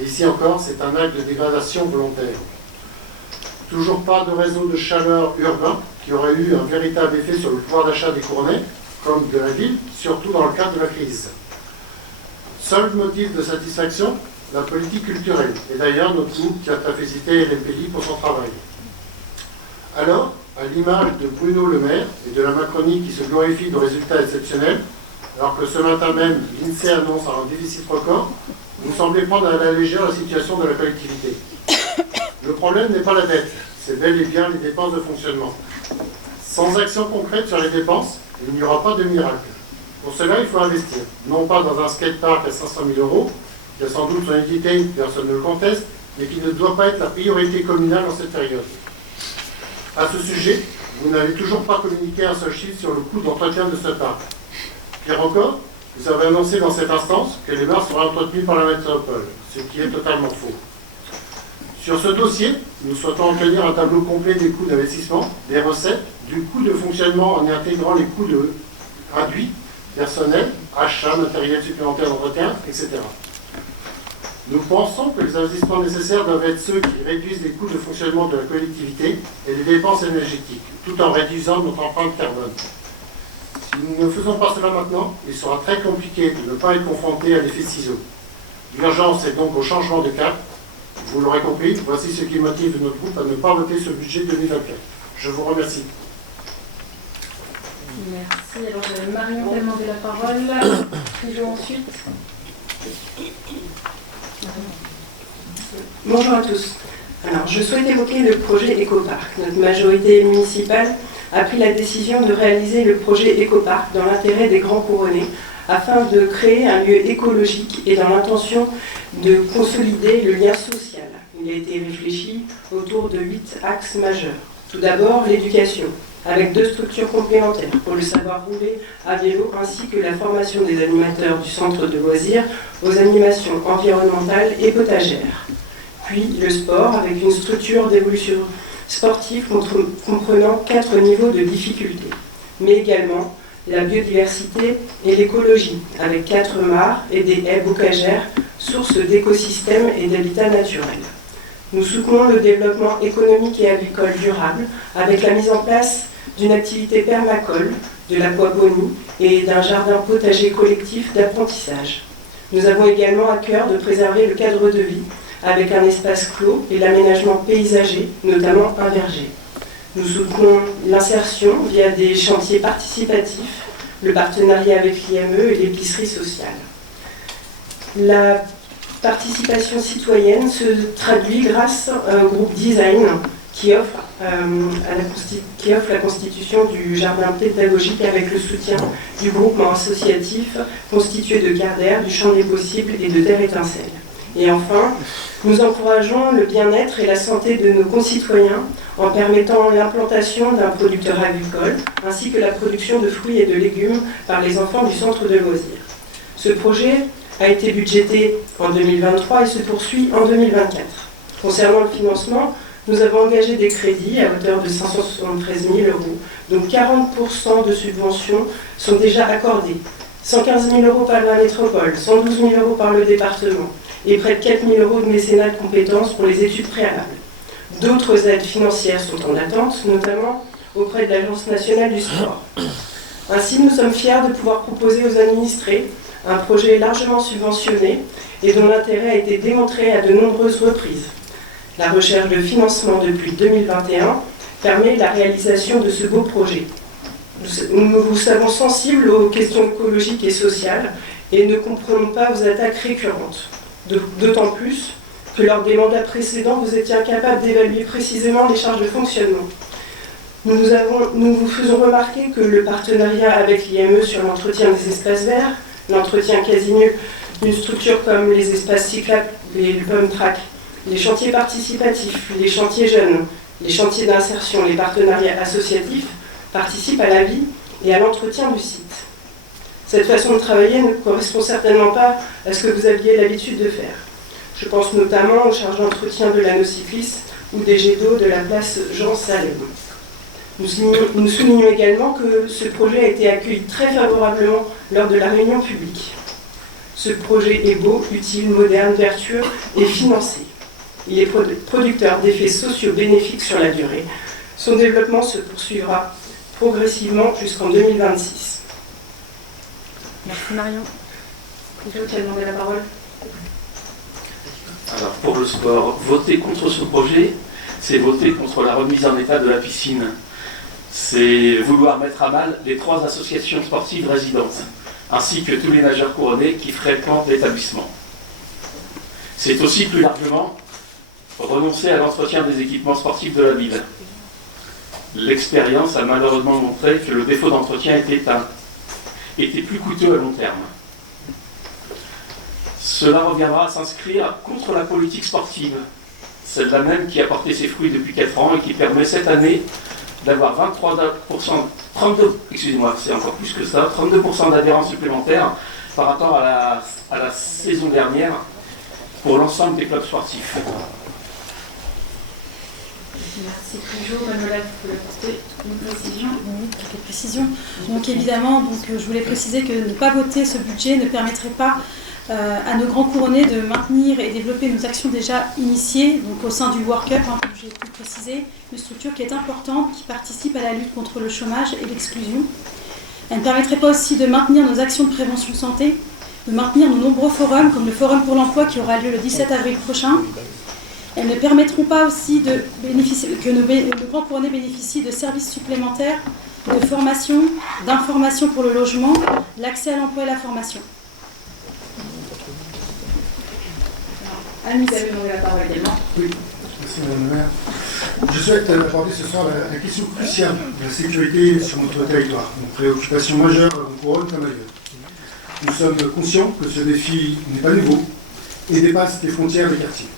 Et ici encore, c'est un acte de dégradation volontaire. Toujours pas de réseau de chaleur urbain qui aurait eu un véritable effet sur le pouvoir d'achat des Cournais, comme de la ville, surtout dans le cadre de la crise. Seul motif de satisfaction, la politique culturelle. Et d'ailleurs, notre groupe tient à féliciter LMPI pour son travail. Alors, à l'image de Bruno Le Maire et de la Macronie qui se glorifie de résultats exceptionnels, alors que ce matin même, l'INSEE annonce un déficit record, vous semblez prendre à la légère la situation de la collectivité. Le problème n'est pas la dette, c'est bel et bien les dépenses de fonctionnement. Sans action concrète sur les dépenses, il n'y aura pas de miracle. Pour cela, il faut investir, non pas dans un skatepark à 500 000 €, qui a sans doute son utilité, personne ne le conteste, mais qui ne doit pas être la priorité communale en cette période. À ce sujet, vous n'avez toujours pas communiqué un seul chiffre sur le coût d'entretien de ce parc. Pire encore, vous avez annoncé dans cette instance que les mares seraient entretenues par la métropole, ce qui est totalement faux. Sur ce dossier, nous souhaitons obtenir un tableau complet des coûts d'investissement, des recettes, du coût de fonctionnement en y intégrant les coûts induits, personnel, achats, matériel supplémentaire d'entretien, etc. Nous pensons que les investissements nécessaires doivent être ceux qui réduisent les coûts de fonctionnement de la collectivité et les dépenses énergétiques, tout en réduisant notre empreinte carbone. Si nous ne faisons pas cela maintenant, il sera très compliqué de ne pas être confronté à l'effet ciseau. L'urgence est donc au changement de cap. Vous l'aurez compris, voici ce qui motive notre groupe à ne pas voter ce budget 2024. Je vous remercie. Merci. Alors, Marion a demandé la parole. Toujours ensuite. Bonjour à tous. Alors, je souhaite évoquer le projet Écoparc. Notre majorité municipale a pris la décision de réaliser le projet Écoparc dans l'intérêt des Grands Couronnais afin de créer un lieu écologique et dans l'intention de consolider le lien social. Il a été réfléchi autour de 8 axes majeurs. Tout d'abord, l'éducation, avec 2 structures complémentaires pour le savoir rouler à vélo ainsi que la formation des animateurs du centre de loisirs aux animations environnementales et potagères. Puis le sport avec une structure d'évolution sportive comprenant 4 niveaux de difficulté, mais également la biodiversité et l'écologie avec 4 mares et des haies bocagères, sources d'écosystèmes et d'habitats naturels. Nous soutenons le développement économique et agricole durable avec la mise en place d'une activité permacole, de l'aquaponie et d'un jardin potager collectif d'apprentissage. Nous avons également à cœur de préserver le cadre de vie avec un espace clos et l'aménagement paysager, notamment un verger. Nous soutenons l'insertion via des chantiers participatifs, le partenariat avec l'IME et l'épicerie sociale. La participation citoyenne se traduit grâce au groupe Design qui offre la constitution du jardin pédagogique avec le soutien du groupement associatif constitué de Gardère, du Champ des Possibles et de Terre Étincelle. Et enfin, nous encourageons le bien-être et la santé de nos concitoyens en permettant l'implantation d'un producteur agricole ainsi que la production de fruits et de légumes par les enfants du centre de loisirs. Ce projet a été budgété en 2023 et se poursuit en 2024. Concernant le financement, nous avons engagé des crédits à hauteur de 573 000 €, donc 40% de subventions sont déjà accordées. 115 000 € par la métropole, 112 000 € par le département et près de 4 000 € de mécénat de compétences pour les études préalables. D'autres aides financières sont en attente, notamment auprès de l'Agence nationale du sport. Ainsi, nous sommes fiers de pouvoir proposer aux administrés un projet largement subventionné et dont l'intérêt a été démontré à de nombreuses reprises. La recherche de financement depuis 2021 permet la réalisation de ce beau projet. Nous vous savons sensibles aux questions écologiques et sociales et ne comprenons pas vos attaques récurrentes. D'autant plus que lors des mandats précédents, vous étiez incapable d'évaluer précisément les charges de fonctionnement. Nous vous faisons remarquer que le partenariat avec l'IME sur l'entretien des espaces verts, l'entretien quasi nul d'une structure comme les espaces cyclables, les pump track, les chantiers participatifs, les chantiers jeunes, les chantiers d'insertion, les partenariats associatifs participent à la vie et à l'entretien du site. Cette façon de travailler ne correspond certainement pas à ce que vous aviez l'habitude de faire. Je pense notamment aux charges d'entretien de l'anneau cycliste ou des jets d'eau de la place Jean Salem. Nous soulignons également que ce projet a été accueilli très favorablement lors de la réunion publique. Ce projet est beau, utile, moderne, vertueux et financé. Il est producteur d'effets sociaux bénéfiques sur la durée. Son développement se poursuivra progressivement jusqu'en 2026. Merci Marion. Claude, tu as demandé la parole. Alors pour le sport, voter contre ce projet, c'est voter contre la remise en état de la piscine. C'est vouloir mettre à mal les 3 associations sportives résidentes, ainsi que tous les nageurs couronnés qui fréquentent l'établissement. C'est aussi plus largement renoncer à l'entretien des équipements sportifs de la ville. L'expérience a malheureusement montré que le défaut d'entretien était plus coûteux à long terme. Cela reviendra à s'inscrire contre la politique sportive, celle-là même qui a porté ses fruits depuis 4 ans et qui permet cette année d'avoir 32% d'adhérents supplémentaires par rapport à la saison dernière pour l'ensemble des clubs sportifs. Merci toujours. Manuela, tu peux apporter une précision. Oui, quelques précisions. Donc évidemment, je voulais préciser que ne pas voter ce budget ne permettrait pas à nos grands couronnés de maintenir et développer nos actions déjà initiées, donc au sein du Work Up, comme j'ai pu préciser, une structure qui est importante, qui participe à la lutte contre le chômage et l'exclusion. Elle ne permettrait pas aussi de maintenir nos actions de prévention santé, de maintenir nos nombreux forums, comme le Forum pour l'emploi qui aura lieu le 17 avril prochain. Elles ne permettront pas aussi que nos grands couronnés bénéficient de services supplémentaires, de formation, d'information pour le logement, l'accès à l'emploi et la formation. Anne, vous avez demandé la parole également. Oui, merci Madame la maire. Je souhaite aborder ce soir la question cruciale de la sécurité sur notre territoire, une préoccupation majeure à la couronne comme ailleurs. Nous sommes conscients que ce défi n'est pas nouveau et dépasse les frontières des quartiers.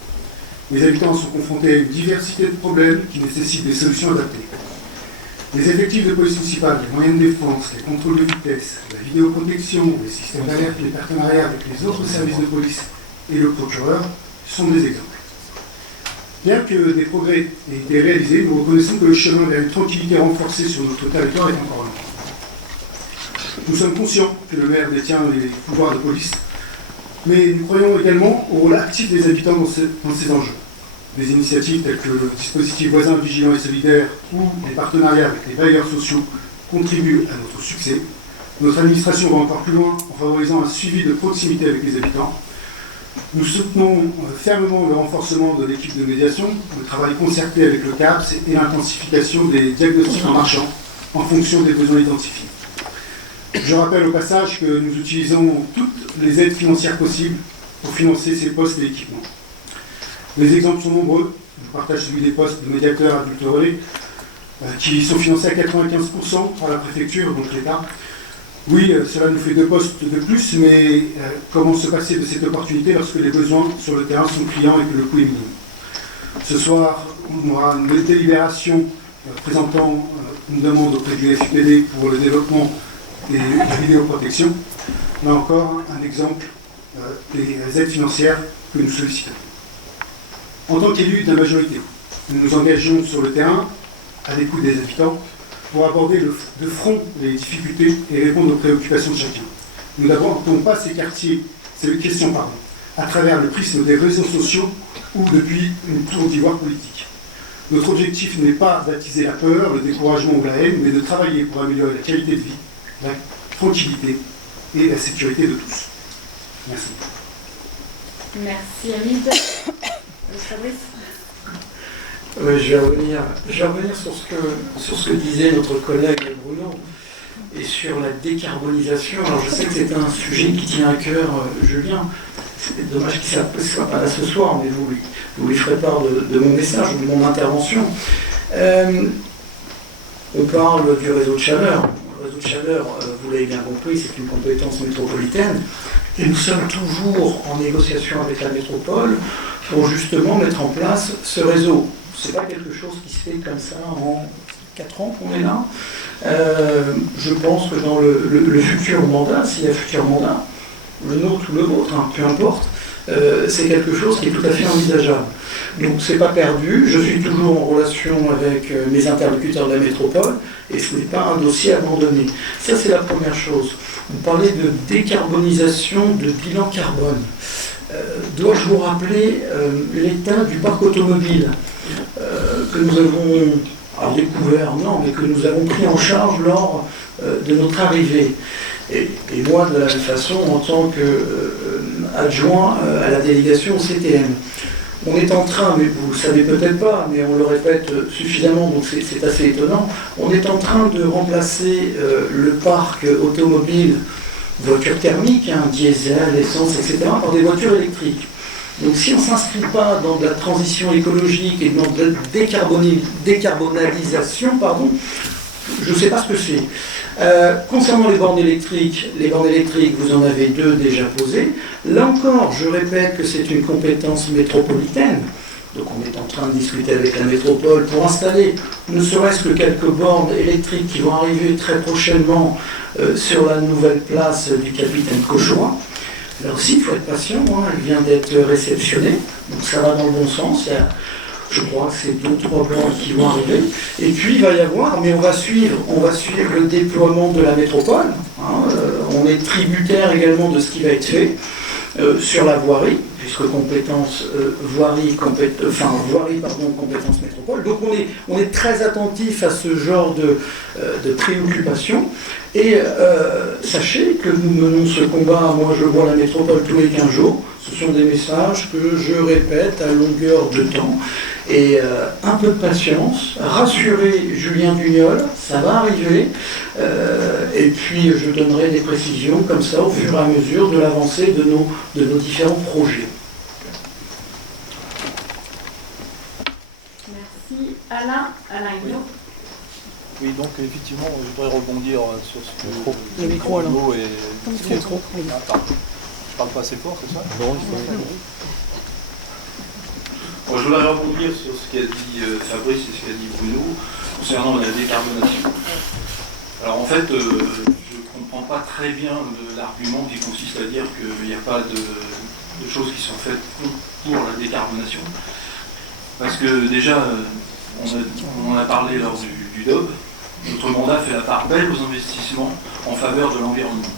Les habitants sont confrontés à une diversité de problèmes qui nécessitent des solutions adaptées. Les effectifs de police municipale, les moyens de défense, les contrôles de vitesse, la vidéoprotection, les systèmes d'alerte, les partenariats avec les autres services de police et le procureur sont des exemples. Bien que des progrès aient été réalisés, nous reconnaissons que le chemin vers une tranquillité renforcée sur notre territoire est encore long. Nous sommes conscients que le maire détient les pouvoirs de police, mais nous croyons également au rôle actif des habitants dans ces enjeux. Des initiatives telles que le dispositif voisin vigilant et solidaire ou les partenariats avec les bailleurs sociaux contribuent à notre succès. Notre administration va encore plus loin en favorisant un suivi de proximité avec les habitants. Nous soutenons fermement le renforcement de l'équipe de médiation, le travail concerté avec le CAPS et l'intensification des diagnostics en marchant en fonction des besoins identifiés. Je rappelle au passage que nous utilisons toutes les aides financières possibles pour financer ces postes et équipements. Les exemples sont nombreux. Je partage celui des postes de médiateurs adultes relais qui sont financés à 95% par la préfecture, donc l'État. Oui, cela nous fait 2 postes de plus, mais comment se passer de cette opportunité lorsque les besoins sur le terrain sont criants et que le coût est minime? Ce soir, on aura une délibération présentant une demande auprès du FIPD pour le développement des vidéoprotections. Là encore, un exemple des aides financières que nous sollicitons. En tant qu'élus de la majorité, nous nous engageons sur le terrain, à l'écoute des habitants, pour aborder de front les difficultés et répondre aux préoccupations de chacun. Nous n'abordons pas ces questions, à travers le prisme des réseaux sociaux ou depuis une tour d'ivoire politique. Notre objectif n'est pas d'attiser la peur, le découragement ou la haine, mais de travailler pour améliorer la qualité de vie, la tranquillité et la sécurité de tous. Merci. Merci Hamid. Fabrice. Je vais revenir sur ce que disait notre collègue Bruno et sur la décarbonisation. Alors je sais que c'est un sujet qui tient à cœur Julien. C'est dommage qu'il ne soit pas là ce soir, mais vous lui ferez part de mon message ou de mon intervention. On parle du réseau de chaleur. Le réseau de chaleur, vous l'avez bien compris, c'est une compétence métropolitaine. Et nous sommes toujours en négociation avec la métropole pour justement mettre en place ce réseau. Ce n'est pas quelque chose qui se fait comme ça en 4 ans qu'on est là. Je pense que dans le futur mandat, s'il y a futur mandat, le nôtre ou le vôtre, peu importe, c'est quelque chose qui est tout à fait envisageable. Donc c'est pas perdu, je suis toujours en relation avec mes interlocuteurs de la métropole et ce n'est pas un dossier abandonné. Ça c'est la première chose. Vous parlez de décarbonisation, de bilan carbone. Dois-je vous rappeler l'état du parc automobile que nous avons découvert, non, mais que nous avons pris en charge lors de notre arrivée. Et moi, de la même façon, en tant qu'adjoint à la délégation au CTM. On est en train, mais vous ne le savez peut-être pas, mais on le répète suffisamment, donc c'est assez étonnant, on est en train de remplacer le parc automobile, voitures thermiques, diesel, essence, etc., par des voitures électriques. Donc si on ne s'inscrit pas dans de la transition écologique et dans de la décarbonalisation, je ne sais pas ce que c'est. Concernant les bornes électriques, vous en avez 2 déjà posées. Là encore, je répète que c'est une compétence métropolitaine. Donc on est en train de discuter avec la métropole pour installer ne serait-ce que quelques bornes électriques qui vont arriver très prochainement sur la nouvelle place du capitaine Cauchois. Là aussi, il faut être patient, elle vient d'être réceptionnée, donc ça va dans le bon sens. Je crois que c'est 2 ou 3 bornes qui vont arriver. Et puis il va y avoir, mais on va suivre le déploiement de la métropole. On est tributaire également de ce qui va être fait sur la voirie, puisque compétence voirie, compétence métropole. Donc on est très attentif à ce genre de préoccupation. Et sachez que nous menons ce combat, moi je vois la métropole tous les 15 jours. Ce sont des messages que je répète à longueur de temps. Et un peu de patience, rassurez Julien Dugnol, ça va arriver. Et puis je donnerai des précisions comme ça au fur et à mesure de l'avancée de nos différents projets. Merci. Alain Guillaume. Oui, donc effectivement, je voudrais rebondir sur ce que le micro, alors. Et... micro. Attends. Je parle pas assez fort, c'est ça? Non, il faut... Bon, je voudrais rebondir sur ce qu'a dit Fabrice et ce qu'a dit Bruno concernant la décarbonation. Alors en fait, je ne comprends pas très bien l'argument qui consiste à dire qu'il n'y a pas de choses qui sont faites pour la décarbonation. Parce que déjà, on a parlé lors du DOB, notre mandat fait la part belle aux investissements en faveur de l'environnement.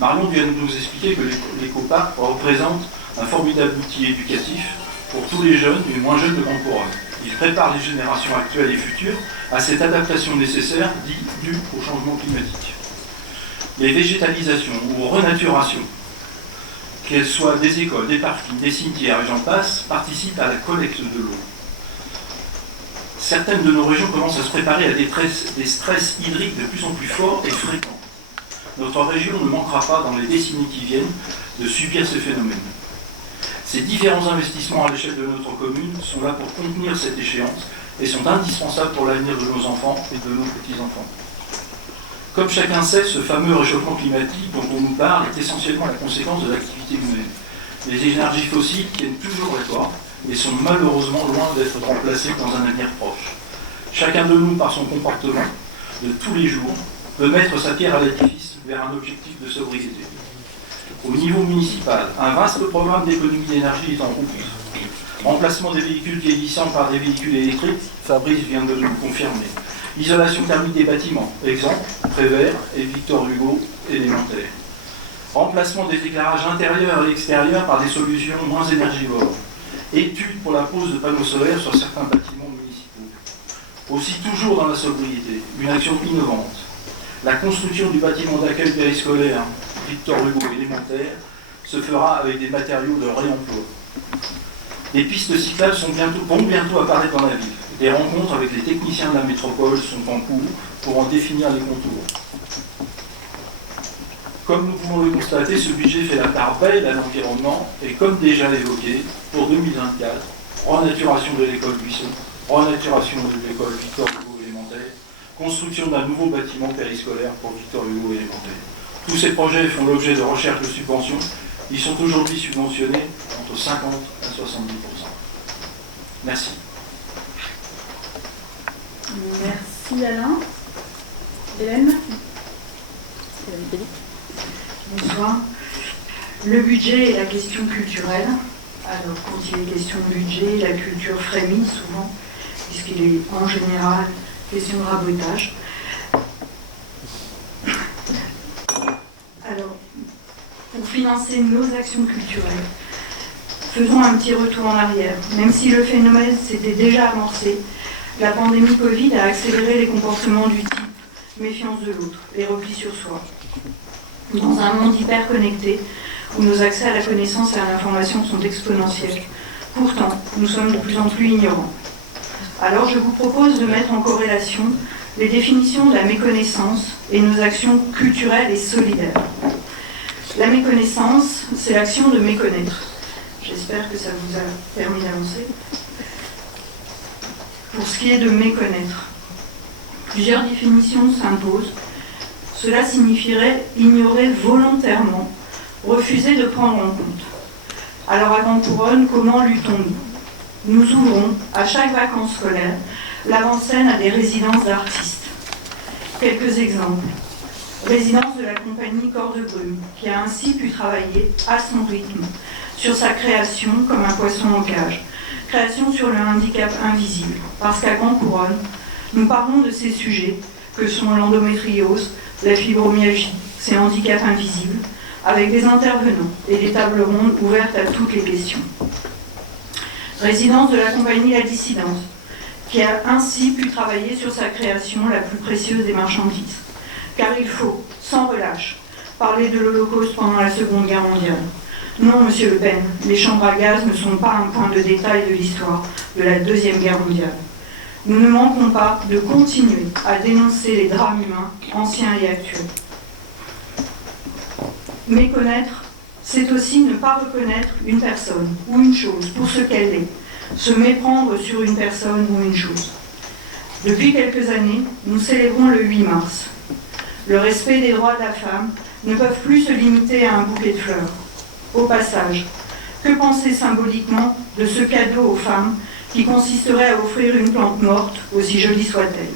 Marion vient de nous expliquer que l'écoparc représente un formidable outil éducatif pour tous les jeunes et les moins jeunes de Grande Couronne. Il prépare les générations actuelles et futures à cette adaptation nécessaire due au changement climatique. Les végétalisations ou renaturations, qu'elles soient des écoles, des parkings, des cimetières et j'en passe, participent à la collecte de l'eau. Certaines de nos régions commencent à se préparer à des stress hydriques de plus en plus forts et fréquents. Notre région ne manquera pas dans les décennies qui viennent de subir ces phénomènes. Ces différents investissements à l'échelle de notre commune sont là pour contenir cette échéance et sont indispensables pour l'avenir de nos enfants et de nos petits-enfants. Comme chacun sait, ce fameux réchauffement climatique dont on nous parle est essentiellement la conséquence de l'activité humaine. Les énergies fossiles tiennent toujours la corde et sont malheureusement loin d'être remplacées dans un avenir proche. Chacun de nous, par son comportement de tous les jours, peut mettre sa pierre à l'édifice vers un objectif de sobriété. Au niveau municipal, un vaste programme d'économie d'énergie est en route. Remplacement des véhicules vieillissants par des véhicules électriques, Fabrice vient de nous le confirmer. Isolation thermique des bâtiments, exemple, Prévert et Victor Hugo élémentaire. Remplacement des éclairages intérieurs et extérieurs par des solutions moins énergivores. Études pour la pose de panneaux solaires sur certains bâtiments municipaux. Aussi toujours dans la sobriété, une action innovante. La construction du bâtiment d'accueil périscolaire Victor Hugo élémentaire se fera avec des matériaux de réemploi. Des pistes cyclables vont bientôt apparaître dans la ville. Des rencontres avec les techniciens de la métropole sont en cours pour en définir les contours. Comme nous pouvons le constater, ce budget fait la part belle à l'environnement et comme déjà évoqué, pour 2024, renaturation de l'école Buisson, renaturation de l'école Victor Hugo élémentaire, construction d'un nouveau bâtiment périscolaire pour Victor Hugo élémentaire. Tous ces projets font l'objet de recherches de subventions. Ils sont aujourd'hui subventionnés entre 50 à 70%. Merci. Merci Alain. Hélène. Bonsoir. Le budget et la question culturelle. Alors, quand il est question de budget, la culture frémit souvent, puisqu'il est en général question de rabotage. Alors, pour financer nos actions culturelles, faisons un petit retour en arrière. Même si le phénomène s'était déjà amorcé, la pandémie Covid a accéléré les comportements du type méfiance de l'autre et repli sur soi. Dans un monde hyper connecté, où nos accès à la connaissance et à l'information sont exponentiels. Pourtant, nous sommes de plus en plus ignorants. Alors je vous propose de mettre en corrélation les définitions de la méconnaissance et nos actions culturelles et solidaires. La méconnaissance, c'est l'action de méconnaître. J'espère que ça vous a permis d'avancer. Pour ce qui est de méconnaître, plusieurs définitions s'imposent. Cela signifierait ignorer volontairement, refuser de prendre en compte. Alors à Grande Couronne, comment luttons-nous ? Nous ouvrons, à chaque vacances scolaires, l'avant-scène à des résidences d'artistes. Quelques exemples. Résidence de la compagnie Corps de Brume, qui a ainsi pu travailler à son rythme sur sa création comme un poisson en cage. Création sur le handicap invisible, parce qu'à Grande Couronne, nous parlons de ces sujets que sont l'endométriose, la fibromyalgie, ces handicaps invisibles, avec des intervenants et des tables rondes ouvertes à toutes les questions. Résidence de la compagnie La Dissidence, qui a ainsi pu travailler sur sa création la plus précieuse des marchandises. Car il faut, sans relâche, parler de l'Holocauste pendant la Seconde Guerre mondiale. Non, Monsieur Le Pen, les chambres à gaz ne sont pas un point de détail de l'histoire de la Deuxième Guerre mondiale. Nous ne manquons pas de continuer à dénoncer les drames humains, anciens et actuels. Méconnaître, c'est aussi ne pas reconnaître une personne ou une chose pour ce qu'elle est, se méprendre sur une personne ou une chose. Depuis quelques années, nous célébrons le 8 mars. Le respect des droits de la femme ne peuvent plus se limiter à un bouquet de fleurs. Au passage, que penser symboliquement de ce cadeau aux femmes qui consisterait à offrir une plante morte, aussi jolie soit-elle?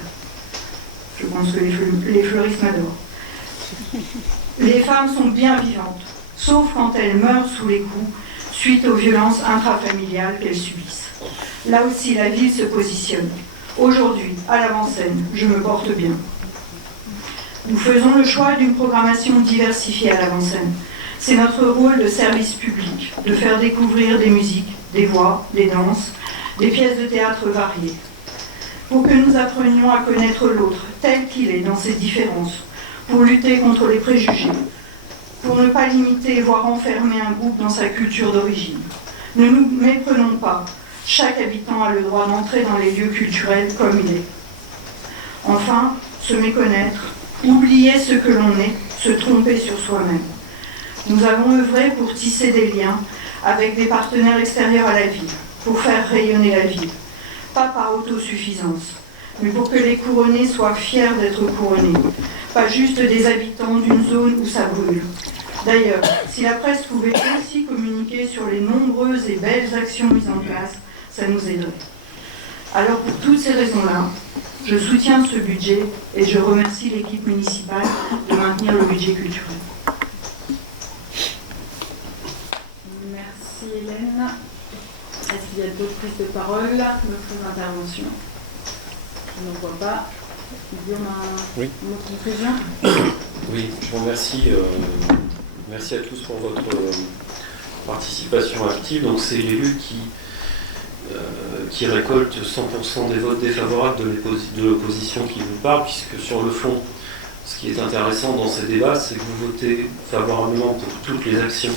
Je pense que les fleuristes m'adorent. Les femmes sont bien vivantes, sauf quand elles meurent sous les coups suite aux violences intrafamiliales qu'elles subissent. Là aussi, la ville se positionne. Aujourd'hui, à l'avant-scène, je me porte bien. Nous faisons le choix d'une programmation diversifiée à l'avant-scène. C'est notre rôle de service public, de faire découvrir des musiques, des voix, des danses, des pièces de théâtre variées. Pour que nous apprenions à connaître l'autre tel qu'il est dans ses différences, pour lutter contre les préjugés, pour ne pas limiter, voire enfermer un groupe dans sa culture d'origine. Ne nous méprenons pas. Chaque habitant a le droit d'entrer dans les lieux culturels comme il est. Enfin, se méconnaître, oublier ce que l'on est, se tromper sur soi-même. Nous avons œuvré pour tisser des liens avec des partenaires extérieurs à la ville, pour faire rayonner la ville. Pas par autosuffisance, mais pour que les couronnés soient fiers d'être couronnés, pas juste des habitants d'une zone où ça brûle. D'ailleurs, si la presse pouvait aussi communiquer sur les nombreuses et belles actions mises en place, ça nous aiderait. Alors pour toutes ces raisons-là, je soutiens ce budget et je remercie l'équipe municipale de maintenir le budget culturel. Merci Hélène. Est-ce qu'il y a d'autres prises de parole, d'autres interventions? Je n'en vois pas. Guillaume, oui. Une conclusion? Oui, je vous remercie. Merci à tous pour votre participation active. Donc c'est l'élu qui récolte 100% des votes défavorables de l'opposition qui vous parle, puisque sur le fond, ce qui est intéressant dans ces débats, c'est que vous votez favorablement pour toutes les actions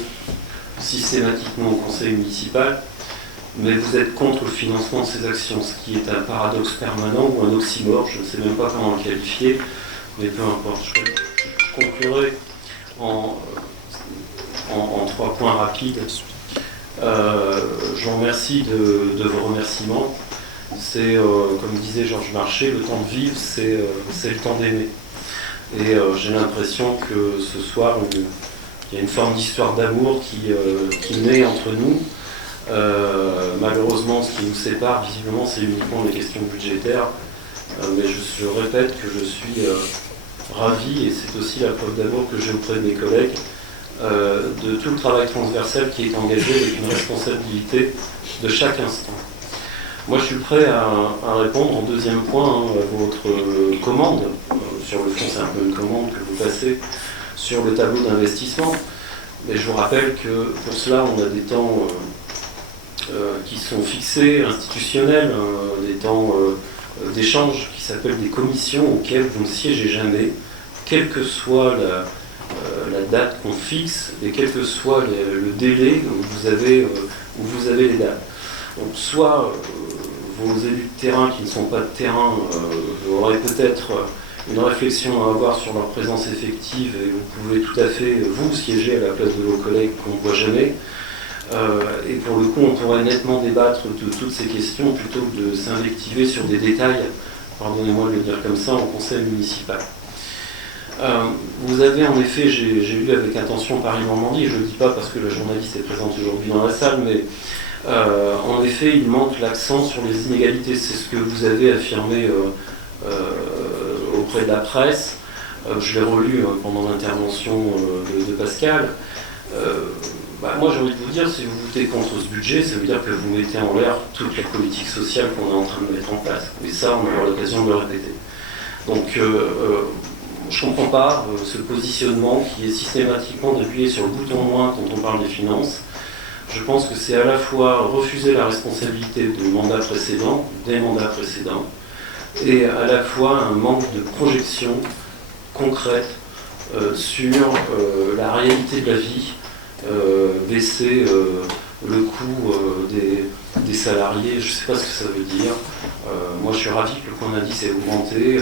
systématiquement au conseil municipal, mais vous êtes contre le financement de ces actions, ce qui est un paradoxe permanent ou un oxymore, je ne sais même pas comment le qualifier, mais peu importe. Je conclurai en 3 points rapides. Je vous remercie de vos remerciements. C'est, comme disait Georges Marchais, le temps de vivre, c'est le temps d'aimer. Et j'ai l'impression que ce soir, il y a une forme d'histoire d'amour qui naît entre nous. Malheureusement, ce qui nous sépare, visiblement, c'est uniquement les questions budgétaires. Mais je répète que je suis ravi, et c'est aussi la preuve d'amour que j'ai auprès de mes collègues, de tout le travail transversal qui est engagé avec une responsabilité de chaque instant. Moi, je suis prêt à répondre en deuxième point à votre commande. Sur le fond, c'est un peu une commande que vous passez sur le tableau d'investissement. Mais je vous rappelle que pour cela, on a des temps qui sont fixés, institutionnels, des temps d'échange qui s'appellent des commissions auxquelles vous ne siégez jamais, quelle que soit la date qu'on fixe et quel que soit le délai où vous avez les dates. Donc soit vos élus de terrain qui ne sont pas de terrain auraient peut-être une réflexion à avoir sur leur présence effective et vous pouvez tout à fait vous siéger à la place de vos collègues qu'on ne voit jamais. Et pour le coup, on pourrait nettement débattre de toutes ces questions plutôt que de s'invectiver sur des détails, pardonnez-moi de le dire comme ça, en conseil municipal. Vous avez en effet, j'ai lu avec attention Paris-Normandie, et je ne le dis pas parce que la journaliste est présente aujourd'hui dans la salle, mais en effet, il manque l'accent sur les inégalités. C'est ce que vous avez affirmé auprès de la presse. Je l'ai relu pendant l'intervention de Pascal. Moi, j'ai envie de vous dire, si vous votez contre ce budget, ça veut dire que vous mettez en l'air toute la politique sociale qu'on est en train de mettre en place. Et ça, on aura l'occasion de le répéter. Donc, Je ne comprends pas ce positionnement qui est systématiquement d'appuyer sur le bouton moins quand on parle des finances. Je pense que c'est à la fois refuser la responsabilité du mandat précédent, des mandats précédents, et à la fois un manque de projection concrète sur la réalité de la vie, baisser le coût des salariés, je ne sais pas ce que ça veut dire. Moi je suis ravi que le point d'indice ait augmenté,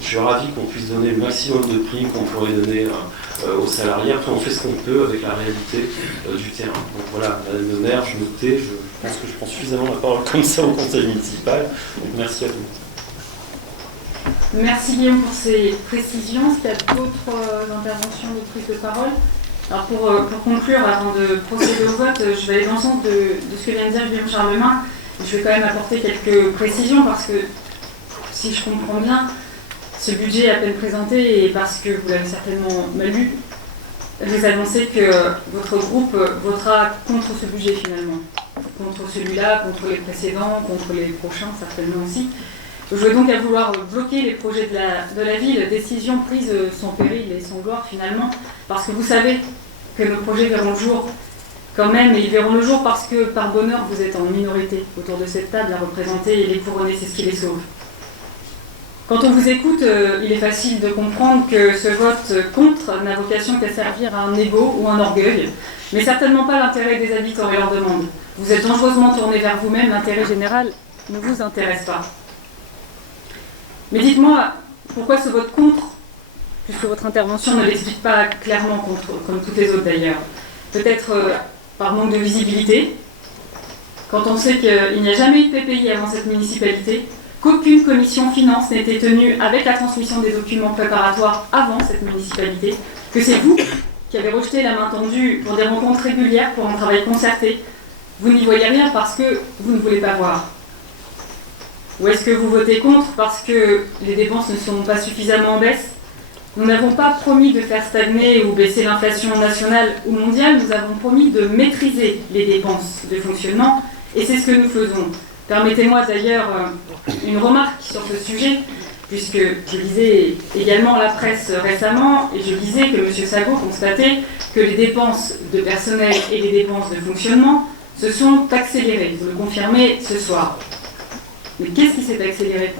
je suis ravi qu'on puisse donner le maximum de primes qu'on pourrait donner aux salariés. Après on fait ce qu'on peut avec la réalité du terrain. Donc voilà, Madame le maire, je me tais, je pense que je prends suffisamment la parole comme ça au conseil municipal. Donc merci à vous. Merci Guillaume pour ces précisions. Est-ce qu'il y a d'autres interventions, d'autres prises de parole? Alors pour conclure, avant de procéder au vote, je vais aller dans le sens de ce que vient de dire Guillaume Charlemagne. Je vais quand même apporter quelques précisions parce que, si je comprends bien, ce budget est à peine présenté et parce que vous l'avez certainement mal lu, vous annoncez que votre groupe votera contre ce budget finalement. Contre celui-là, contre les précédents, contre les prochains certainement aussi. Je veux donc à vouloir bloquer les projets de la ville, décisions prises sans péril et sans gloire finalement, parce que vous savez que nos projets verront le jour quand même, et ils verront le jour parce que par bonheur vous êtes en minorité autour de cette table à représenter et les couronner, c'est ce qui les sauve. Quand on vous écoute, il est facile de comprendre que ce vote contre n'a vocation qu'à servir à un ego ou un orgueil, mais certainement pas l'intérêt des habitants et leur demande. Vous êtes dangereusement tourné vers vous-même, l'intérêt général ne vous intéresse pas. Mais dites-moi, pourquoi ce vote contre, puisque votre intervention ne l'explique pas clairement contre, comme toutes les autres d'ailleurs? Peut-être par manque de visibilité, quand on sait qu'il n'y a jamais eu de PPI avant cette municipalité, qu'aucune commission finance n'était tenue avec la transmission des documents préparatoires avant cette municipalité, que c'est vous qui avez rejeté la main tendue pour des rencontres régulières, pour un travail concerté. Vous n'y voyez rien parce que vous ne voulez pas voir. Ou est-ce que vous votez contre parce que les dépenses ne sont pas suffisamment en baisse? Nous n'avons pas promis de faire stagner ou baisser l'inflation nationale ou mondiale, nous avons promis de maîtriser les dépenses de fonctionnement, et c'est ce que nous faisons. Permettez-moi d'ailleurs une remarque sur ce sujet, puisque je lisais également la presse récemment, et je disais que M. Sago constatait que les dépenses de personnel et les dépenses de fonctionnement se sont accélérées. Vous le confirmez ce soir. Mais qu'est-ce qui s'est accéléré?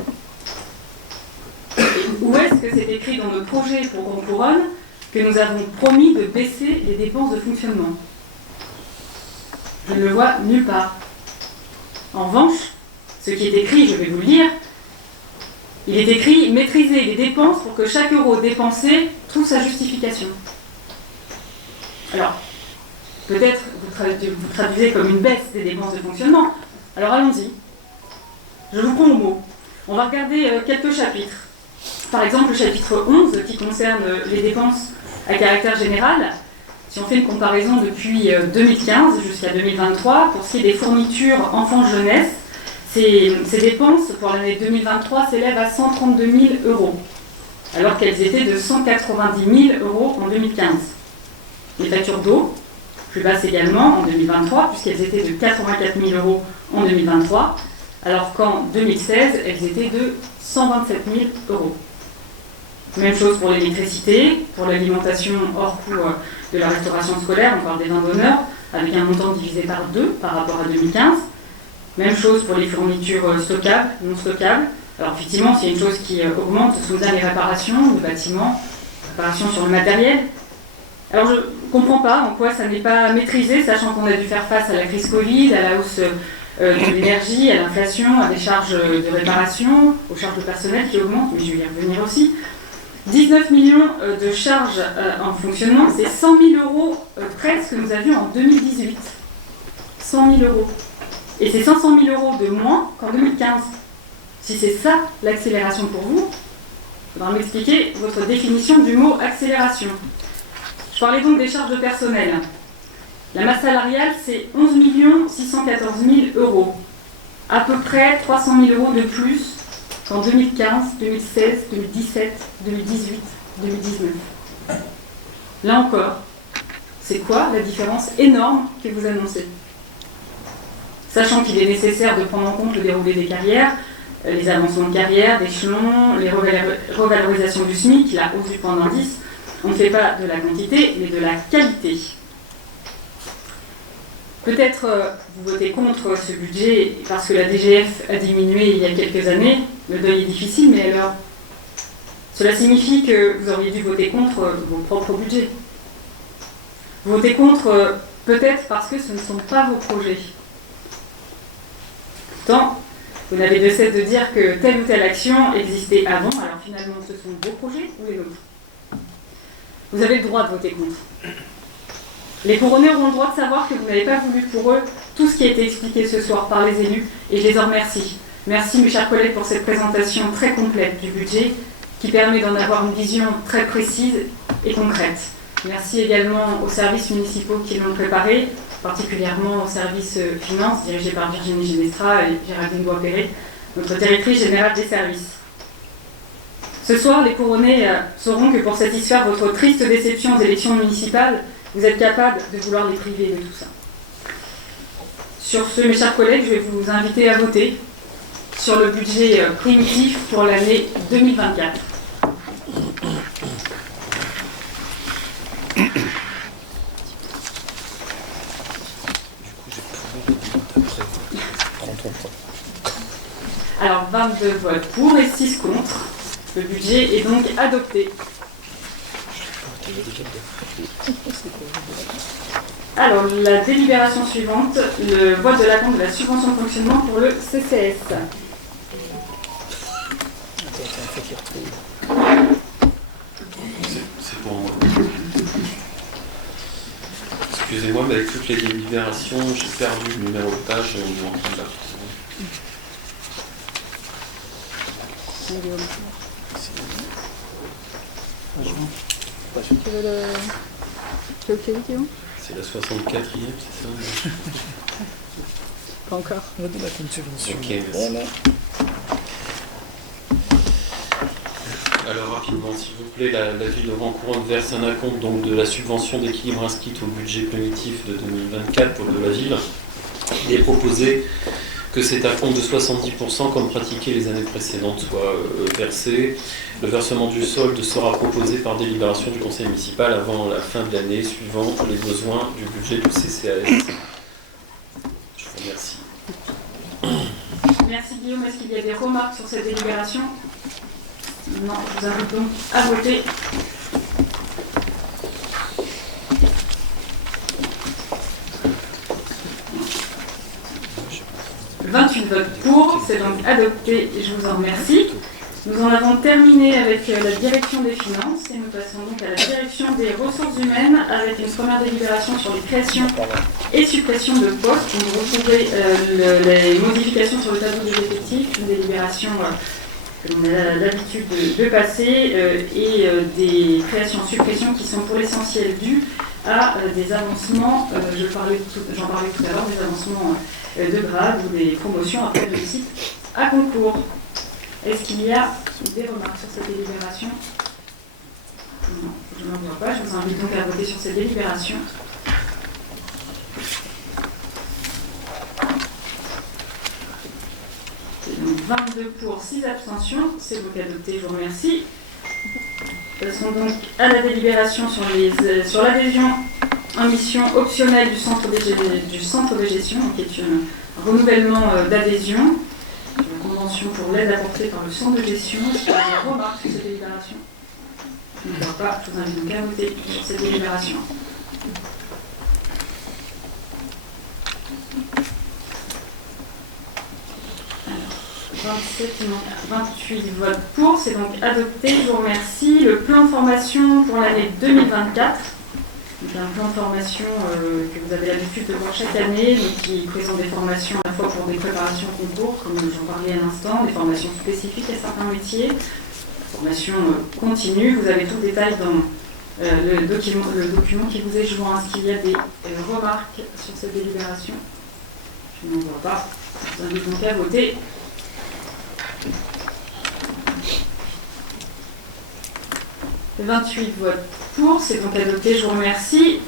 Où est-ce que c'est écrit dans notre projet pour qu'on couronne que nous avons promis de baisser les dépenses de fonctionnement? Je ne le vois nulle part. En revanche, ce qui est écrit, je vais vous le lire, il est écrit « Maîtriser les dépenses pour que chaque euro dépensé trouve sa justification ». Alors, peut-être vous traduisez comme une baisse des dépenses de fonctionnement. Alors allons-y. Je vous prends au mot. On va regarder quelques chapitres. Par exemple, le chapitre 11 qui concerne les dépenses à caractère général. Si on fait une comparaison depuis 2015 jusqu'à 2023, pour ce qui est des fournitures enfants-jeunesse, ces dépenses pour l'année 2023 s'élèvent à 132 000 €, alors qu'elles étaient de 190 000 € en 2015. Les factures d'eau, plus basses également en 2023, puisqu'elles étaient de 84 000 € en 2023, alors qu'en 2016, elles étaient de 127 000 €. Même chose pour l'électricité, pour l'alimentation hors coût de la restauration scolaire, on parle des vins d'honneur, avec un montant divisé par 2 par rapport à 2015. Même chose pour les fournitures stockables, non stockables. Alors effectivement, s'il y a une chose qui augmente, ce sont bien les réparations de bâtiments, réparations sur le matériel. Alors je ne comprends pas en quoi ça n'est pas maîtrisé, sachant qu'on a dû faire face à la crise Covid, à la hausse de l'énergie, à l'inflation, à des charges de réparation, aux charges de personnel qui augmentent, mais je vais y revenir aussi. 19 millions de charges en fonctionnement, c'est 100 000 € près ce que nous avions en 2018. 100 000 €. Et c'est 500 000 € de moins qu'en 2015. Si c'est ça l'accélération pour vous, il faudra m'expliquer votre définition du mot accélération. Je parlais donc des charges de personnel. La masse salariale, c'est 11 614 000 €. À peu près 300 000 € de plus qu'en 2015, 2016, 2017, 2018, 2019. Là encore, c'est quoi la différence énorme que vous annoncez? Sachant qu'il est nécessaire de prendre en compte le déroulé des carrières, les avancements de carrière, d'échelon, les revalorisations du SMIC, la hausse du point d'indice. On ne fait pas de la quantité, mais de la qualité. Peut-être vous votez contre ce budget parce que la DGF a diminué il y a quelques années. Le deuil est difficile, mais alors, cela signifie que vous auriez dû voter contre vos propres budgets. Vous votez contre peut-être parce que ce ne sont pas vos projets. Pourtant, vous n'avez de cesse de dire que telle ou telle action existait avant, alors finalement ce sont vos projets ou les nôtres. Vous avez le droit de voter contre. Les couronnés auront le droit de savoir que vous n'avez pas voulu pour eux tout ce qui a été expliqué ce soir par les élus, et je les en remercie. Merci mes chers collègues pour cette présentation très complète du budget qui permet d'en avoir une vision très précise et concrète. Merci également aux services municipaux qui l'ont préparé, particulièrement au service finances dirigé par Virginie Genestra et Géraldine Bois-Perret, notre directrice générale des services. Ce soir, les couronnés sauront que pour satisfaire votre triste déception aux élections municipales, vous êtes capables de vouloir les priver de tout ça. Sur ce, mes chers collègues, je vais vous inviter à voter sur le budget primitif pour l'année 2024. Alors, 22 votes pour et 6 contre. Le budget est donc adopté. Alors, la délibération suivante, le vote de l'acompte de la subvention de fonctionnement pour le CCS. C'est pour moi. Excusez-moi, mais avec toutes les délibérations, j'ai perdu le numéro de page et on est en train de la C'est la 64e, c'est ça? Pas encore. Ok, merci. Alors rapidement, s'il vous plaît, la ville de Grand-Couronne verse un acompte donc de la subvention d'équilibre inscrite au budget primitif de 2024 pour de la ville. Il est proposé que cet acompte de 70%, comme pratiqué les années précédentes, soit versé. Le versement du solde sera proposé par délibération du conseil municipal avant la fin de l'année, suivant les besoins du budget du CCAS. Je vous remercie. Merci Guillaume. Est-ce qu'il y a des remarques sur cette délibération? Non, je vous invite donc à voter. « 28 votes pour, c'est donc adopté et je vous en remercie. Nous en avons terminé avec la direction des finances et nous passons donc à la direction des ressources humaines avec une première délibération sur les créations et suppressions de postes. Vous retrouvez les modifications sur le tableau des effectifs, une délibération que l'on a l'habitude de passer et des créations-suppressions qui sont pour l'essentiel dues à des avancements, j'en parlais tout à l'heure, des avancements de grade ou des promotions après le site à concours. Est-ce qu'il y a des remarques sur cette délibération? Non, je n'en vois pas. Je vous invite donc à voter sur cette délibération. C'est donc 22 pour, 6 abstentions. C'est donc adopté, je vous remercie. Passons donc à la délibération sur l'adhésion en mission optionnelle du centre de gestion, qui est un renouvellement d'adhésion. La convention pour l'aide apportée par le centre de gestion. Est-ce qu'il y a des remarques sur cette délibération? Je ne vois pas. Je vous invite donc à voter sur cette délibération. Alors, 28 votes pour, c'est donc adopté. Je vous remercie. Le plan de formation pour l'année 2024. Donc un plan de formation que vous avez l'habitude de voir chaque année, donc qui présente des formations à la fois pour des préparations concours, comme j'en parlais à l'instant, des formations spécifiques à certains métiers, formation continue. Vous avez tout le détail dans le document qui vous est joint. Est-ce qu'il y a des remarques sur cette délibération? Je n'en vois pas. Je vous invite donc à voter. « 28 votes pour, c'est donc adopté, je vous remercie.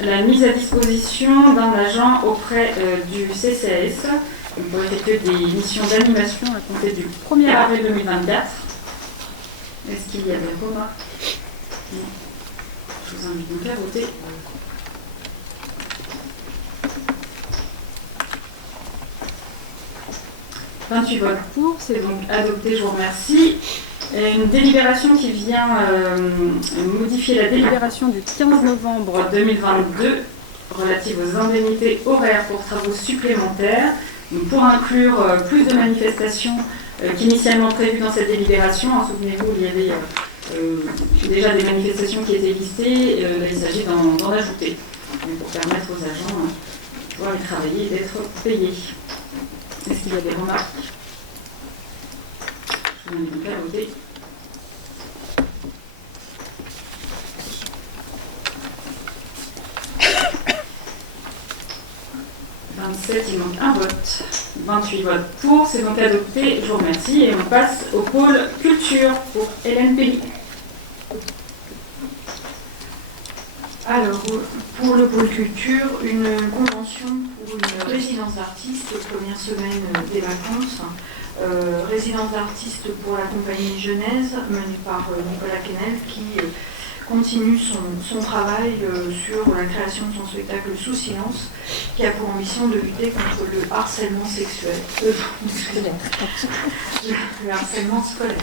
La mise à disposition d'un agent auprès du CCAS. pour effectuer des missions d'animation à compter du 1er avril 2024. Est-ce qu'il y a des remarques? Non. Je vous invite donc à voter. « 28 votes pour, c'est donc adopté, je vous remercie. Et une délibération qui vient modifier la délibération du 15 novembre 2022 relative aux indemnités horaires pour travaux supplémentaires. Donc pour inclure plus de manifestations qu'initialement prévues dans cette délibération. Souvenez-vous, il y avait déjà des manifestations qui étaient listées. Là, il s'agit d'en ajouter pour permettre aux agents de pouvoir y travailler et d'être payés. Est-ce qu'il y a des remarques? Je vous invite donc à voter. Il manque un vote. 28 votes pour, c'est donc adopté. Je vous remercie et on passe au pôle culture pour Hélène Pelly. Alors, pour le pôle culture, une convention pour une résidence d'artistes, première semaine des vacances. Résidence d'artistes pour la compagnie Genèse, menée par Nicolas Quesnel, qui continue son travail sur la création de son spectacle Sous silence, qui a pour ambition de lutter contre le harcèlement sexuel. Le harcèlement scolaire.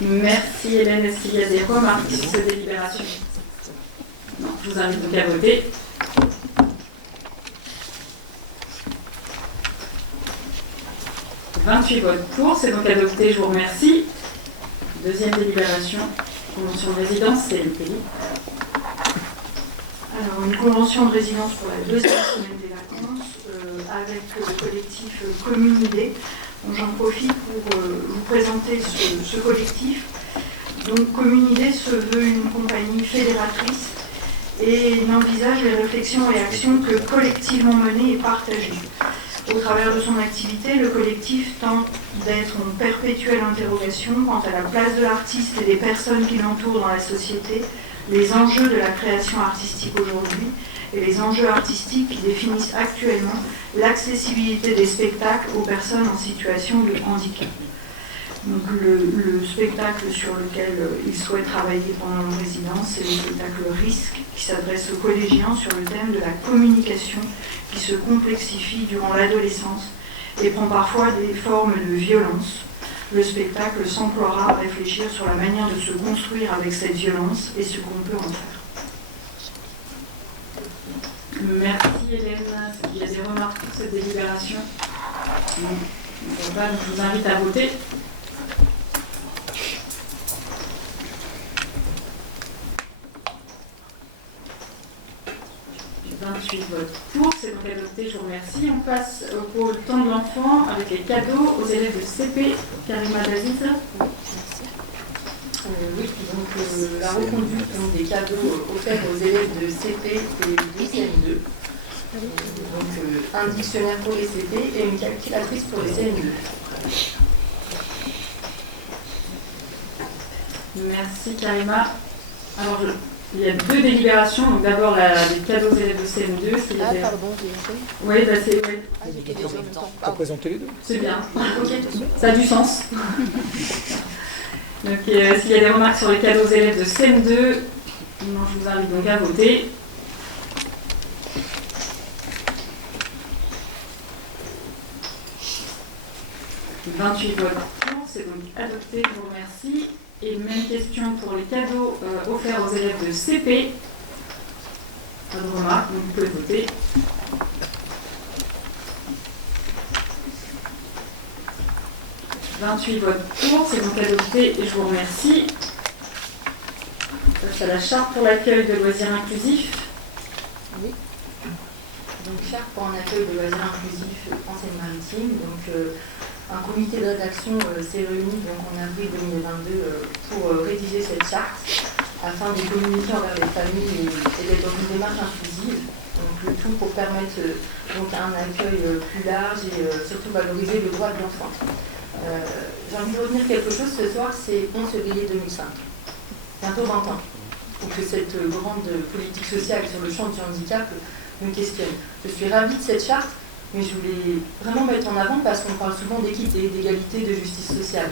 Merci Hélène. Est-ce qu'il y a des remarques sur cette délibération? Non, je vous invite donc à voter. « 28 votes pour, c'est donc adopté, je vous remercie. Deuxième délibération, convention de résidence, c'est le pays. Alors, une convention de résidence pour la deuxième semaine des vacances avec le collectif Commune Idée. J'en profite pour vous présenter ce collectif. Donc, Commune Idée se veut une compagnie fédératrice et n'envisage les réflexions et actions que collectivement menées et partagées. Au travers de son activité, le collectif tente d'être en perpétuelle interrogation quant à la place de l'artiste et des personnes qui l'entourent dans la société, les enjeux de la création artistique aujourd'hui et les enjeux artistiques qui définissent actuellement l'accessibilité des spectacles aux personnes en situation de handicap. Donc le spectacle sur lequel il souhaite travailler pendant la résidence, c'est le spectacle Risque, qui s'adresse aux collégiens sur le thème de la communication qui se complexifie durant l'adolescence et prend parfois des formes de violence. Le spectacle s'emploiera à réfléchir sur la manière de se construire avec cette violence et ce qu'on peut en faire. Merci Hélène. Est-ce qu'il y a des remarques sur cette délibération? Non. Je vous invite à voter. « 28 votes pour, c'est donc adopté, je vous remercie. On passe au pôle temps de l'enfant avec les cadeaux aux élèves de CP. Karima Daziz. Oui, donc la reconduite des cadeaux offerts aux élèves de CP et de CM2. Donc un dictionnaire pour les CP et une calculatrice pour les CM2. Merci Karima. Alors, il y a deux délibérations. Donc d'abord les cadeaux aux élèves de CM2. Pardon, j'ai Oui, bah c'est... Ouais. j'ai les deux en même temps. Tu as présenté les deux? C'est bien. Ça a du sens. Donc, s'il y a des remarques sur les cadeaux aux élèves de CM2, non, je vous invite donc à voter. « 28 votes pour, c'est donc adopté, je vous remercie. Et même question pour les cadeaux offerts aux élèves de CP. Pas de remarques, donc vous pouvez voter. « 28 votes pour, c'est donc adopté et je vous remercie. » On passe à la charte pour l'accueil de loisirs inclusifs. Oui. Donc charte pour un accueil de loisirs inclusifs en Seine-Maritime. Donc un comité de rédaction s'est réuni donc, en avril 2022 pour rédiger cette charte afin de communiquer envers les familles et d'être dans une démarche inclusive. Donc le tout pour permettre donc, un accueil plus large et surtout valoriser le droit de l'enfant. J'ai envie de retenir quelque chose ce soir, c'est 11 février 2005. Bientôt 20 ans. ou que cette grande politique sociale sur le champ du handicap me questionne. Je suis ravie de cette charte, mais je voulais vraiment mettre en avant parce qu'on parle souvent d'équité, d'égalité, de justice sociale.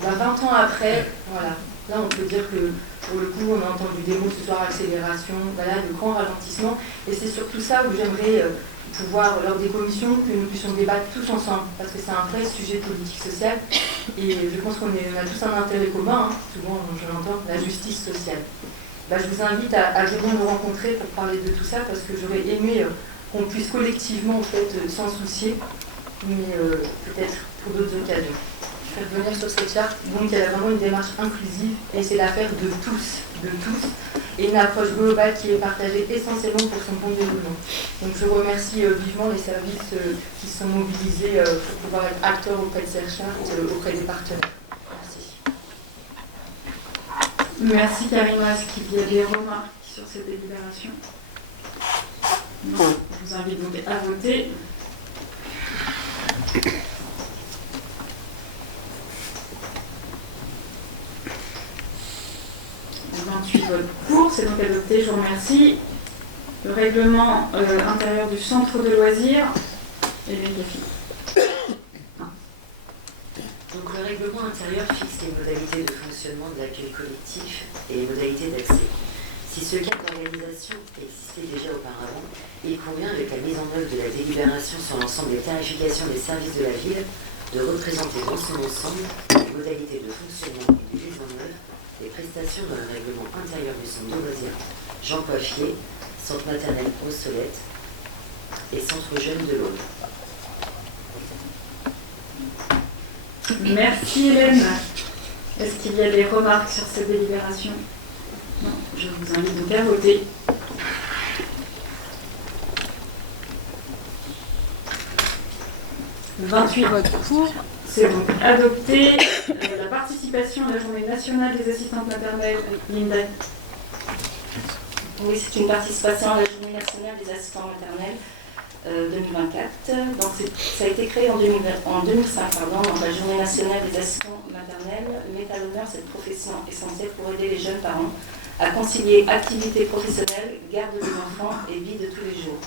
20 ans après, voilà, là on peut dire que pour le coup on a entendu des mots ce soir, accélération, voilà, de grands ralentissements, et c'est surtout ça où j'aimerais pouvoir, lors des commissions, que nous puissions débattre tous ensemble, parce que c'est un vrai sujet politique social, et je pense qu'on a tous un intérêt commun, hein, souvent je l'entends, la justice sociale. Je vous invite à venir nous rencontrer pour parler de tout ça, parce que j'aurais aimé qu'on puisse collectivement en fait, s'en soucier, mais peut-être pour d'autres occasions. Je vais revenir sur cette charte, donc elle a vraiment une démarche inclusive, et c'est l'affaire de tous, et une approche globale qui est partagée essentiellement pour son bon déroulement. Donc je remercie vivement les services qui sont mobilisés pour pouvoir être acteurs auprès de cette charte, auprès des partenaires. Merci Karima. Est-ce qu'il y a des remarques sur cette délibération? Non. Je vous invite donc à voter. Le 28 votes pour, c'est donc adopté, je vous remercie. Le règlement intérieur du centre de loisirs et les défis. Donc le règlement intérieur fixe les modalités de fonctionnement de l'accueil collectif et les modalités d'accès. Si ce cadre d'organisation existait déjà auparavant, il convient, avec la mise en œuvre de la délibération sur l'ensemble des tarifications des services de la ville, de représenter dans son ensemble les modalités de fonctionnement et de mise en œuvre des prestations dans le règlement intérieur du centre de loisirs Jean Coiffier, centre maternel Ossolette et centre jeune de l'Aube. Merci Hélène. Est-ce qu'il y a des remarques sur cette délibération? Non, je vous invite donc à voter. Le 28 votes pour, c'est donc adopté. La participation à la journée nationale des assistantes maternelles, Linda. Oui, c'est une participation à la journée nationale des assistants maternels 2024. Donc ça a été créé en 2005. Donc la journée nationale des assistants maternels met à l'honneur cette profession essentielle pour aider les jeunes parents à concilier activité professionnelle, garde des enfants et vie de tous les jours.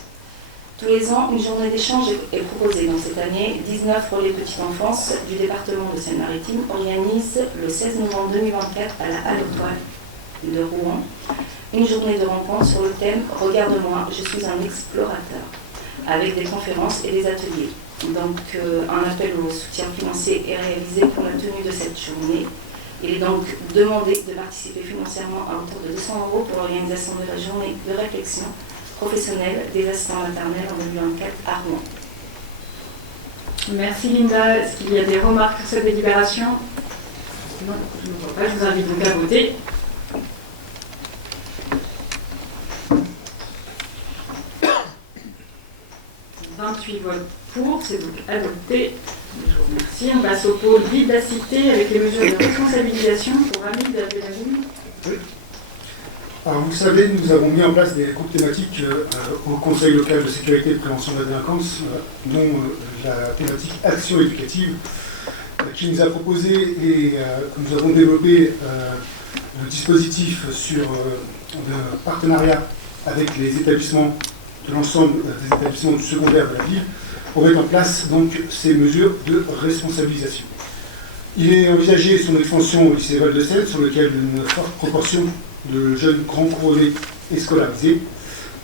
Tous les ans, une journée d'échange est proposée. Dans cette année, 19 relais petite enfance du département de Seine-Maritime organisent le 16 novembre 2024 à la Halle aux Toiles de Rouen une journée de rencontre sur le thème « Regarde-moi, je suis un explorateur » avec des conférences et des ateliers. Donc un appel au soutien financier est réalisé pour la tenue de cette journée. Il est donc demandé de participer financièrement à hauteur de 200 € pour l'organisation de la journée de réflexion professionnelle des assistants maternels en 2024 à Rouen. Merci Linda. Est-ce qu'il y a des remarques sur cette délibération? Non, je ne vois pas. Je vous invite donc à voter. « 28 votes pour, c'est donc adopté. Je vous remercie. On passe au pôle vivacité avec les mesures de responsabilisation pour Hamid Abdelhamoud. Oui. Alors vous le savez, nous avons mis en place des groupes thématiques au Conseil local de sécurité et de prévention de la délinquance, dont la thématique action éducative, qui nous a proposé et nous avons développé le dispositif sur le partenariat avec les établissements de l'ensemble des établissements du secondaire de la ville pour mettre en place donc ces mesures de responsabilisation. Il est envisagé son extension au lycée Val-de-Seine, sur lequel une forte proportion de jeunes grands couronnés est scolarisée.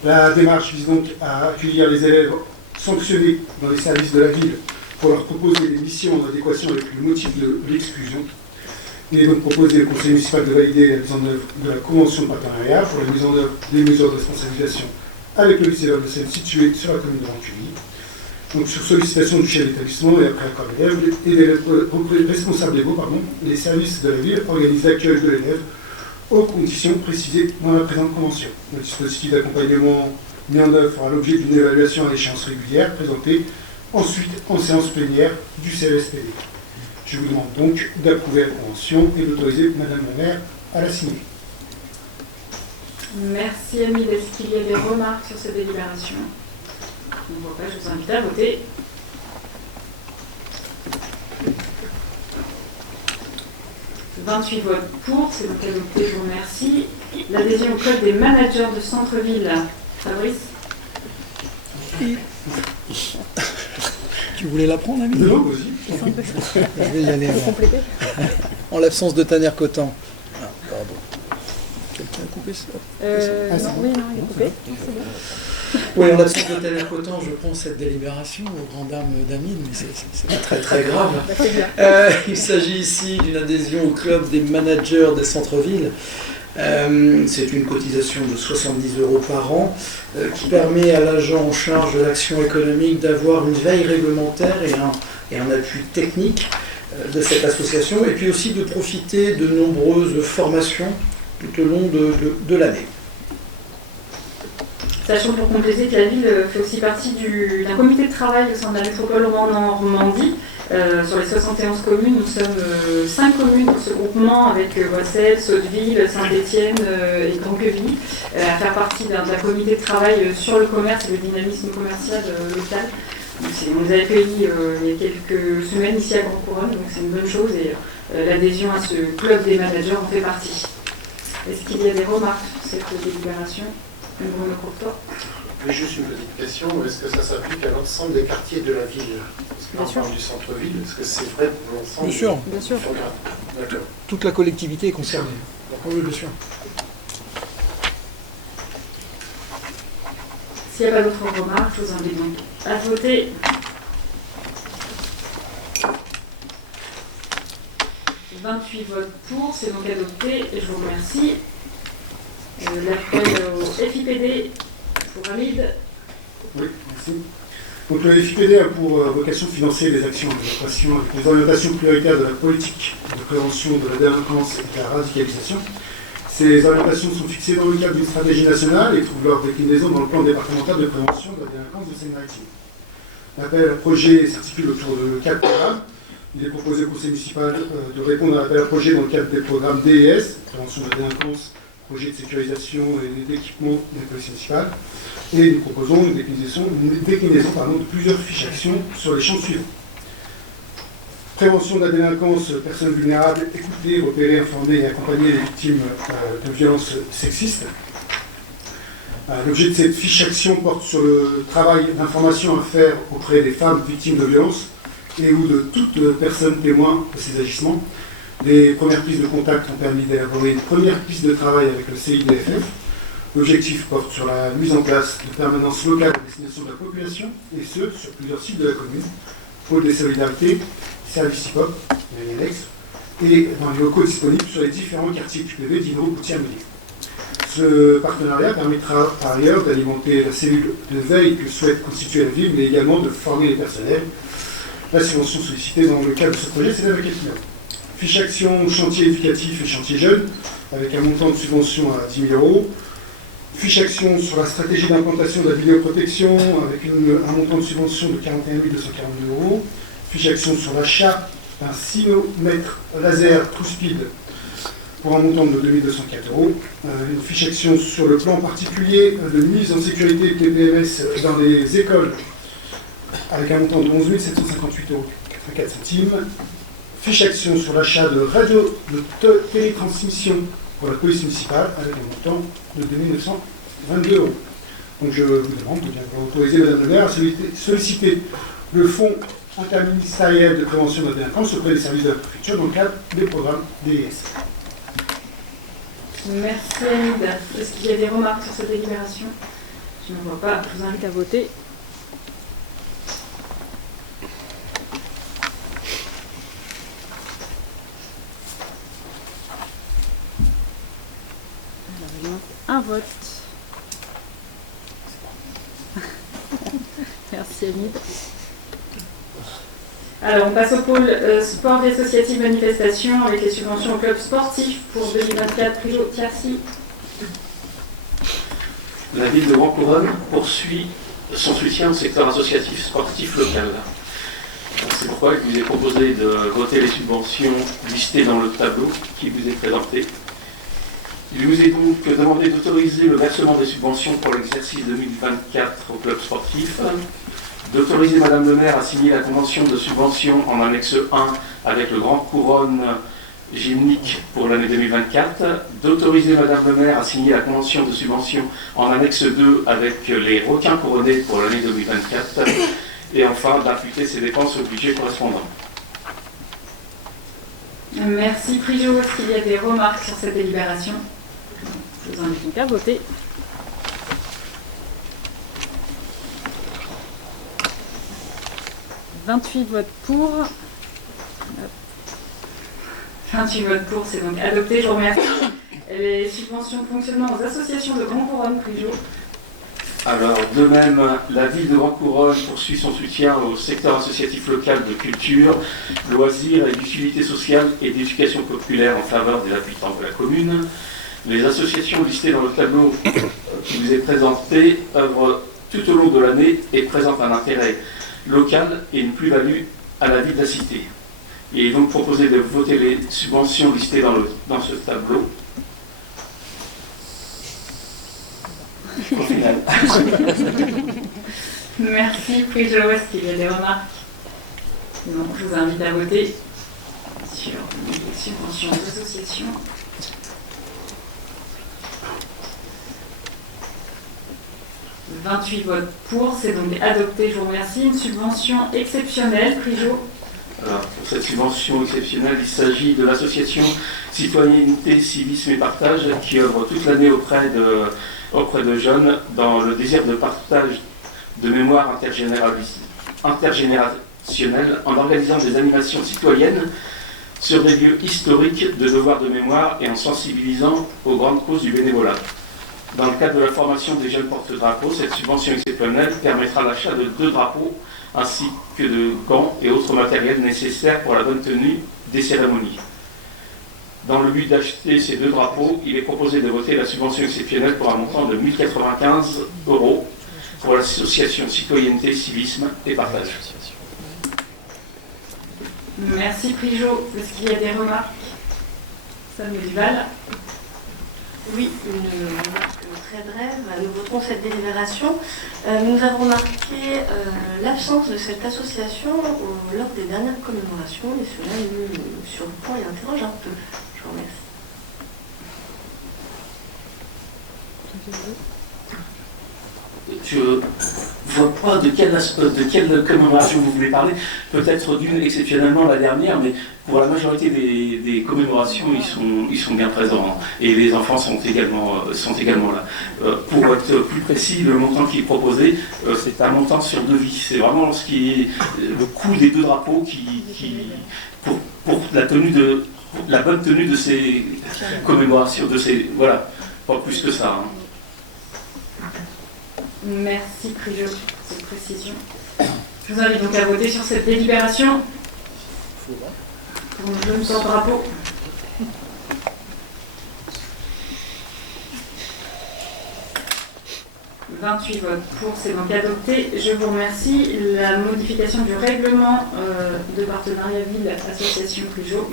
La démarche vise donc à accueillir les élèves sanctionnés dans les services de la ville pour leur proposer des missions en adéquation avec le motif de l'exclusion. Il est donc proposé au conseil municipal de valider la mise en œuvre de la convention de partenariat pour la mise en œuvre des mesures de responsabilisation avec le lycée Val-de-Seine situé sur la commune de Rancully. Donc sur sollicitation du chef d'établissement et après accord d'élèves et des responsables légaux, les services de la ville organisent l'accueil de l'élève aux conditions précisées dans la présente convention. Le dispositif d'accompagnement mis en œuvre fera l'objet d'une évaluation à échéance régulière présentée ensuite en séance plénière du CESPD. Je vous demande donc d'approuver la convention et d'autoriser Madame la maire à la signer. Merci Hamid. Est-ce qu'il y a des remarques sur cette délibération? Je ne vois pas, je vous invite à voter. Le 28 votes pour, c'est donc adopté, je vous remercie. L'adhésion au club des managers de centre-ville. Fabrice? Tu voulais la prendre, Amélie? Non, vas-y. Je vais y aller. En l'absence de Taner Cotan. Ah, pardon. Quelqu'un a coupé ça? Non, oui, non, il est coupé. Oui, en l'absence de Taner Cotan, je prends cette délibération aux grandes dames d'Amine, mais c'est pas très très grave. Il s'agit ici d'une adhésion au club des managers des centres-villes. C'est une cotisation de 70 € par an qui permet à l'agent en charge de l'action économique d'avoir une veille réglementaire et un appui technique de cette association, et puis aussi de profiter de nombreuses formations tout au long de l'année. Sachant pour compléter que la ville fait aussi partie d'un comité de travail au sein de la métropole Normandie. Sur les 71 communes, nous sommes 5 communes dans ce groupement avec Boissel, Sotteville, Saint-Étienne et Grand-Quevilly, à faire partie d'un comité de travail sur le commerce et le dynamisme commercial local. Donc, on nous a accueillis il y a quelques semaines ici à Grand Couronne, donc c'est une bonne chose et l'adhésion à ce club des managers en fait partie. Est-ce qu'il y a des remarques sur cette délibération? Bruno Courtois. Juste une petite question, est-ce que ça s'applique à l'ensemble des quartiers de la ville? Parce que là, on parle du centre-ville, est-ce que c'est vrai pour l'ensemble? Bien sûr. Bien sûr. D'accord. Toute la collectivité est concernée. Oui, bien sûr. S'il n'y a pas d'autres remarques, je vous invite donc à voter. « 28 votes pour, c'est donc adopté, et je vous remercie. L'appel au FIPD pour Hamid. Oui, merci. Donc le FIPD a pour vocation de financer les actions d'adaptation avec les orientations prioritaires de la politique de prévention de la délinquance et de la radicalisation. Ces orientations sont fixées dans le cadre d'une stratégie nationale et trouvent leur déclinaison dans le plan départemental de prévention de la délinquance de Seine-Maritime. L'appel à projet s'articule autour de 4 programmes. Il est proposé au conseil municipal de répondre à l'appel à projet dans le cadre des programmes DES, prévention de la délinquance, projet de sécurisation et d'équipement de la police municipale. Et nous proposons une déclinaison de plusieurs fiches actions sur les champs suivants. Prévention de la délinquance, personnes vulnérables, écouter, repérer, informer et accompagner les victimes de violences sexistes. L'objet de cette fiche action porte sur le travail d'information à faire auprès des femmes victimes de violences et ou de toute personne témoin de ces agissements. Les premières prises de contact ont permis d'élaborer une première piste de travail avec le CIDFF. L'objectif porte sur la mise en place de permanences locales à destination de la population, et ce, sur plusieurs sites de la commune, pôle des solidarités, services hip-hop, et dans les locaux disponibles sur les différents quartiers QPV d'Hydro-Poutier-Amélie. Ce partenariat permettra par ailleurs d'alimenter la cellule de veille que souhaite constituer la ville, mais également de former les personnels. La subvention sollicitée dans le cadre de ce projet s'élève à 4 millions. Fiche action chantier éducatif et chantier jeune, avec un montant de subvention à 10 000 €. Fiche action sur la stratégie d'implantation de la vidéoprotection, avec un montant de subvention de 41 242 €. Fiche action sur l'achat d'un cinomètre laser True Speed pour un montant de 2 204 €. Une fiche action sur le plan particulier de mise en sécurité TPMS dans les écoles, avec un montant de 11 758 €. Fiche action sur l'achat de radios de télétransmission pour la police municipale, avec un montant de 2 922 €. Donc je vous demande de bien autoriser Madame le maire à solliciter le fonds interministériel de prévention de la délinquance auprès des services de la préfecture dans le cadre des programmes DES. Merci Hamid. Est-ce qu'il y a des remarques sur cette délibération? Je ne vois pas. Je vous invite à voter. Un vote. Merci Hamid. Alors on passe au pôle sport et associative manifestation avec les subventions au club sportif pour 2024. Prilo Tiercy. La ville de Grand Couronne poursuit son soutien au secteur associatif sportif local. C'est pourquoi il vous est proposé de voter les subventions listées dans le tableau qui vous est présenté. Il vous est donc demandé d'autoriser le versement des subventions pour l'exercice 2024 au club sportif, d'autoriser Madame le maire à signer la convention de subvention en annexe 1 avec le Grand Couronne GIMNIC pour l'année 2024, d'autoriser Madame le maire à signer la convention de subvention en annexe 2 avec les requins couronnés pour l'année 2024, et enfin d'imputer ces dépenses au budget correspondant. Merci Prijo. Est-ce qu'il y a des remarques sur cette délibération? Je vous invite donc à voter. « 28 votes pour. 28 votes pour, c'est donc adopté. Je vous remercie. Les subventions de fonctionnement aux associations de Grand Couronne, Prijo. Alors, de même, la ville de Grand Couronne poursuit son soutien au secteur associatif local de culture, loisirs et d'utilité sociale et d'éducation populaire en faveur des habitants de la commune. Les associations listées dans le tableau qui vous est présenté œuvrent tout au long de l'année et présentent un intérêt local et une plus-value à la ville de la cité. Il est donc proposé de voter les subventions listées dans ce tableau. Au final. Merci Prijo. Est-ce qu'il y a des remarques? Non, je vous invite à voter sur les subventions d'associations. « 28 votes pour, c'est donc adopté, je vous remercie. Une subvention exceptionnelle, Prijo. Alors, pour cette subvention exceptionnelle, il s'agit de l'association Citoyenneté, Civisme et Partage qui œuvre toute l'année auprès de jeunes dans le désir de partage de mémoire intergénérationnelle en organisant des animations citoyennes sur des lieux historiques de devoir de mémoire et en sensibilisant aux grandes causes du bénévolat. Dans le cadre de la formation des jeunes porte-drapeaux, cette subvention exceptionnelle permettra l'achat de 2 drapeaux ainsi que de gants et autres matériels nécessaires pour la bonne tenue des cérémonies. Dans le but d'acheter ces 2 drapeaux, il est proposé de voter la subvention exceptionnelle pour un montant de 1 095 € pour l'association Citoyenneté, Civisme et Partage. Merci Prijo. Est-ce qu'il y a des remarques? Samuel Duval. Oui, une remarque très brève. Nous voterons cette délibération. Nous avons remarqué l'absence de cette association lors des dernières commémorations et cela nous surprend et interroge un peu. Je vous remercie. Je ne vois pas de quelle commémoration vous voulez parler. Peut-être d'une exceptionnellement la dernière, mais pour la majorité des commémorations, ils sont bien présents. Et les enfants sont également là. Pour être plus précis, le montant qui est proposé, c'est un montant sur 2 vies. C'est vraiment ce qui est le coût des 2 drapeaux pour la bonne tenue de ces commémorations, voilà, pas plus que ça. Hein. Merci Prijo pour cette précision. Je vous invite donc à voter sur cette délibération pour le jeune porte-drapeau. « 28 votes pour, c'est donc adopté. Je vous remercie. La modification du règlement de partenariat ville-association Prijo.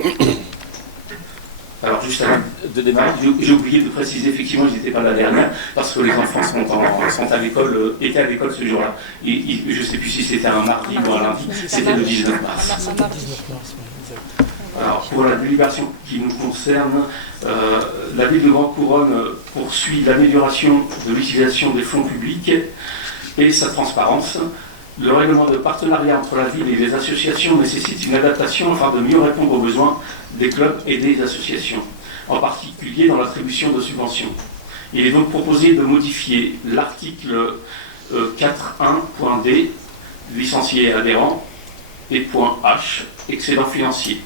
Alors, juste avant de démarrer, j'ai oublié de préciser, effectivement, je n'étais pas la dernière, parce que les enfants sont à l'école, étaient à l'école ce jour-là. Je ne sais plus si c'était un mardi ou un lundi, c'était le 19 mars. Alors, pour la délibération qui nous concerne, la ville de Grand Couronne poursuit l'amélioration de l'utilisation des fonds publics et sa transparence. Le règlement de partenariat entre la ville et les associations nécessite une adaptation afin de mieux répondre aux besoins des clubs et des associations, en particulier dans l'attribution de subventions. Il est donc proposé de modifier l'article 4.1.d, licenciés et adhérents, et .h, excédent financier.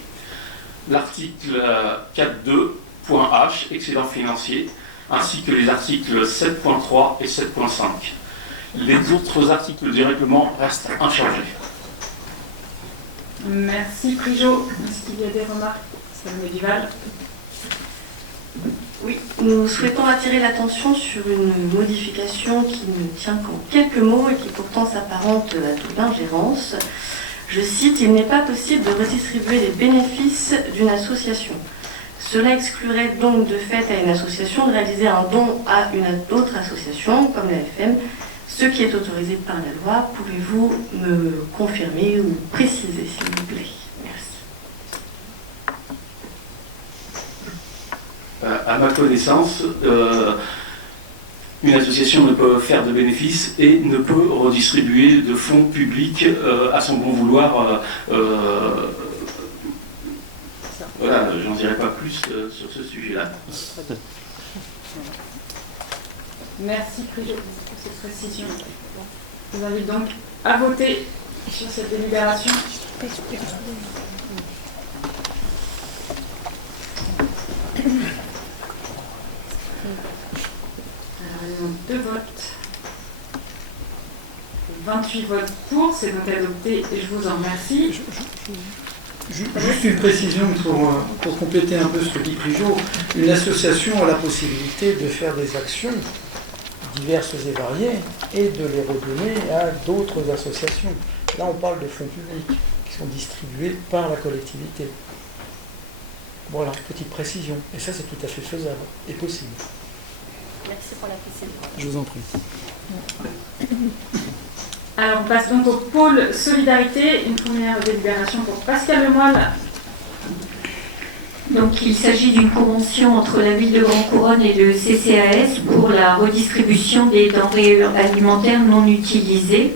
L'article 4.2.h, excédent financier, ainsi que les articles 7.3 et 7.5. Les autres articles du règlement restent inchangés. Merci Prijo. Est-ce qu'il y a des remarques? Samuel Duval. Oui, nous souhaitons attirer l'attention sur une modification qui ne tient qu'en quelques mots et qui pourtant s'apparente à toute l'ingérence. Je cite, « Il n'est pas possible de redistribuer les bénéfices d'une association. Cela exclurait donc de fait à une association de réaliser un don à une autre association, comme la FM, ce qui est autorisé par la loi. Pouvez-vous me confirmer ou préciser, s'il vous plaît? Merci. à ma connaissance, une association ne peut faire de bénéfices et ne peut redistribuer de fonds publics à son bon vouloir. Voilà, j'en dirai pas plus sur ce sujet-là. Merci Prijo pour cette précision. Je vous invite donc à voter sur cette délibération. Alors, il y a donc 2 votes. 28 votes pour, c'est donc adopté et je vous en remercie. Juste une précision pour compléter un peu ce que dit Prijo. Une association a la possibilité de faire des actions diverses et variées et de les redonner à d'autres associations. Là, on parle de fonds publics qui sont distribués par la collectivité. Voilà, petite précision. Et ça, c'est tout à fait faisable et possible. Merci pour la précision. Je vous en prie. Alors, on passe donc au pôle solidarité. Une première délibération pour Pascal Lemoyle. Donc, il s'agit d'une convention entre la ville de Grand-Couronne et le CCAS pour la redistribution des denrées alimentaires non utilisées.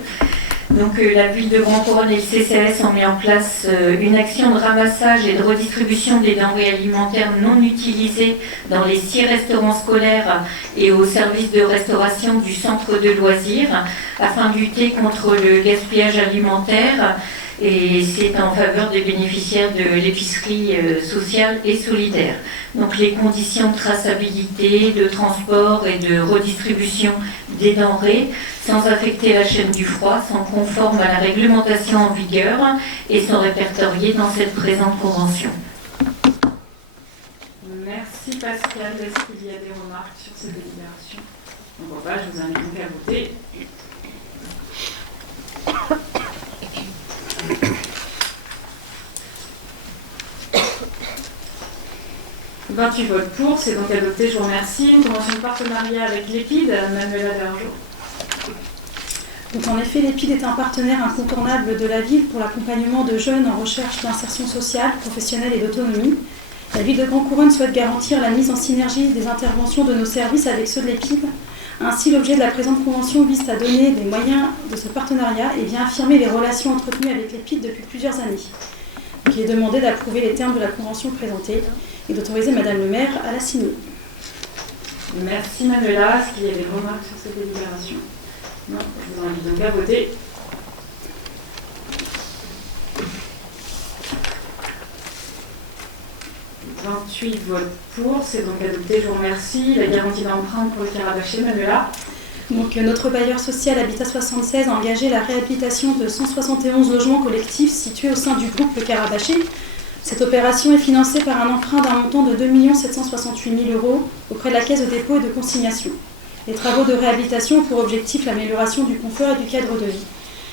Donc, la ville de Grand-Couronne et le CCAS ont mis en place une action de ramassage et de redistribution des denrées alimentaires non utilisées dans les 6 restaurants scolaires et au service de restauration du centre de loisirs afin de lutter contre le gaspillage alimentaire. Et c'est en faveur des bénéficiaires de l'épicerie sociale et solidaire. Donc les conditions de traçabilité, de transport et de redistribution des denrées, sans affecter la chaîne du froid, sont conformes à la réglementation en vigueur et sont répertoriées dans cette présente convention. Merci Pascal. Est-ce qu'il y a des remarques sur cette délibération? On voit pas, je vous invite donc à voter. 28 votes pour, c'est donc adopté, je vous remercie. Une convention de partenariat avec l'EPID, Manuela Derjo. Donc en effet, l'EPID est un partenaire incontournable de la ville pour l'accompagnement de jeunes en recherche d'insertion sociale, professionnelle et d'autonomie. La ville de Grand-Couronne souhaite garantir la mise en synergie des interventions de nos services avec ceux de l'EPID. Ainsi, l'objet de la présente convention vise à donner des moyens de ce partenariat et vient affirmer les relations entretenues avec l'EPID depuis plusieurs années. Donc, il est demandé d'approuver les termes de la convention présentée et d'autoriser Madame le maire à la signer. Merci Manuela. Est-ce qu'il y a des remarques sur cette délibération? Non, je vous invite donc à voter. « 28 votes pour, c'est donc adopté, je vous remercie. La garantie d'emprunt pour le Carabaché, Manuela. Donc, notre bailleur social Habitat 76 a engagé la réhabilitation de 171 logements collectifs situés au sein du groupe Le Carabaché. Cette opération est financée par un emprunt d'un montant de 2 768 000 € auprès de la Caisse de dépôt et de consignation. Les travaux de réhabilitation ont pour objectif l'amélioration du confort et du cadre de vie.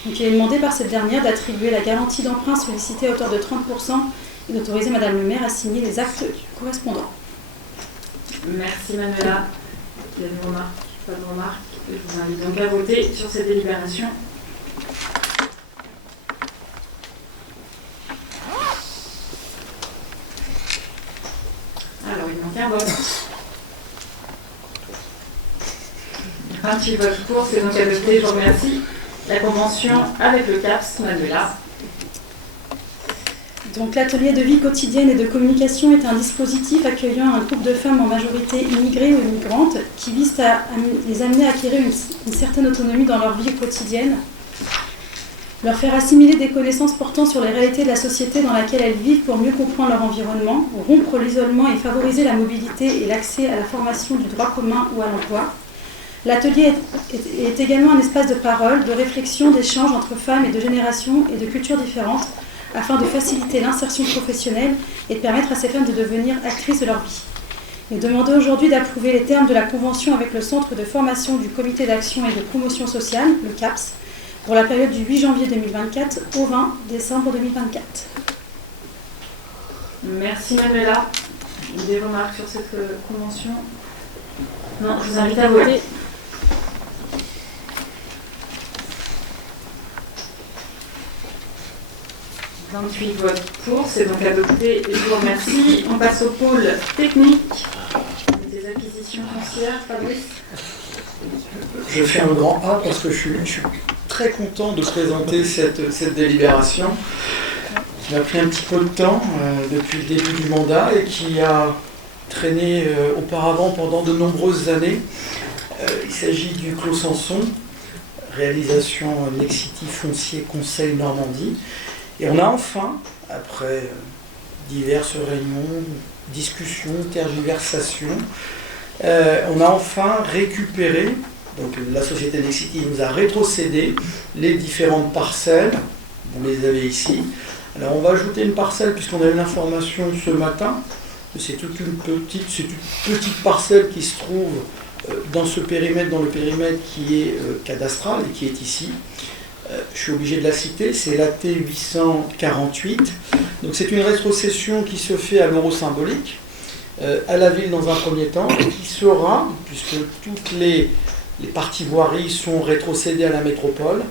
Donc, il est demandé par cette dernière d'attribuer la garantie d'emprunt sollicitée à hauteur de 30% et d'autoriser Madame le maire à signer les actes correspondants. Merci Manuela. Il y a des remarques? Pas de remarques. Je vous invite donc à voter sur cette délibération. Alors, il manque un vote. 28 votes pour, c'est donc adopté, je vous remercie. La convention avec le CAPS, Manuela. Donc l'atelier de vie quotidienne et de communication est un dispositif accueillant un groupe de femmes en majorité immigrées ou immigrantes qui vise à les amener à acquérir une certaine autonomie dans leur vie quotidienne, leur faire assimiler des connaissances portant sur les réalités de la société dans laquelle elles vivent pour mieux comprendre leur environnement, rompre l'isolement et favoriser la mobilité et l'accès à la formation du droit commun ou à l'emploi. L'atelier est également un espace de parole, de réflexion, d'échange entre femmes et de générations et de cultures différentes, afin de faciliter l'insertion professionnelle et de permettre à ces femmes de devenir actrices de leur vie. Il est demandé aujourd'hui d'approuver les termes de la convention avec le Centre de formation du Comité d'action et de promotion sociale, le CAPS, pour la période du 8 janvier 2024 au 20 décembre 2024. Merci Manuela. Des remarques sur cette convention? Non, je vous invite à voter. « 28 votes pour, c'est donc adopté et je vous remercie. On passe au pôle technique. foncière, Fabrice. Je fais un grand A parce que je suis très content de présenter cette délibération qui m'a pris un petit peu de temps depuis le début du mandat et qui a traîné auparavant pendant de nombreuses années. Il s'agit du Clos Sanson, réalisation Nexity Foncier Conseil Normandie. Et on a enfin, après diverses réunions, discussions, tergiversations, on a enfin récupéré, donc la société Nexity nous a rétrocédé les différentes parcelles, vous les avez ici. Alors on va ajouter une parcelle puisqu'on a eu l'information ce matin, c'est toute une petite parcelle qui se trouve dans ce périmètre, dans le périmètre qui est cadastral et qui est ici. Je suis obligé de la citer, c'est l'AT 848. Donc c'est une rétrocession qui se fait à l'euro symbolique, à la ville dans un premier temps, et qui sera, puisque toutes les parties voiries sont rétrocédées à la métropole,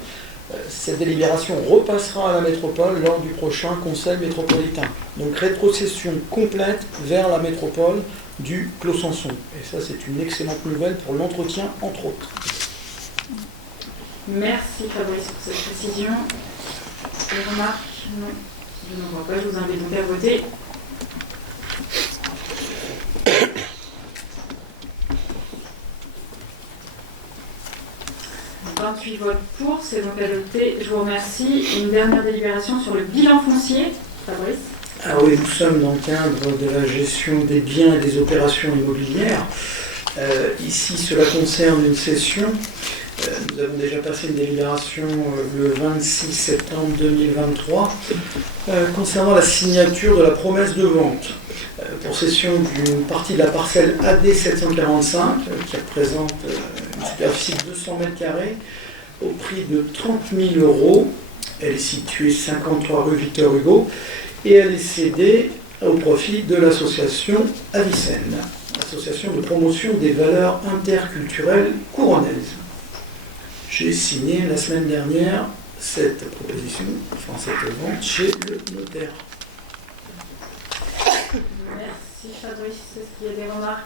cette délibération repassera à la métropole lors du prochain conseil métropolitain. Donc rétrocession complète vers la métropole du Clos Sanson. Et ça, c'est une excellente nouvelle pour l'entretien, entre autres. Merci Fabrice pour cette précision. Des remarques? Non, je n'en vois pas. Je vous invite donc à voter. « 28 votes pour, c'est donc adopté. Je vous remercie. Une dernière délibération sur le bilan foncier. Fabrice? Ah oui, nous sommes dans le cadre de la gestion des biens et des opérations immobilières. Ici, cela concerne une cession. Nous avons déjà passé une délibération le 26 septembre 2023 concernant la signature de la promesse de vente pour cession d'une partie de la parcelle AD 745 qui représente une superficie de 200 m² au prix de 30 000 €. Elle est située 53 rue Victor Hugo et elle est cédée au profit de l'association Avicenne, association de promotion des valeurs interculturelles couronnaises. J'ai signé la semaine dernière cette proposition, enfin cette vente, chez le notaire. Merci Fabrice. Est-ce qu'il y a des remarques?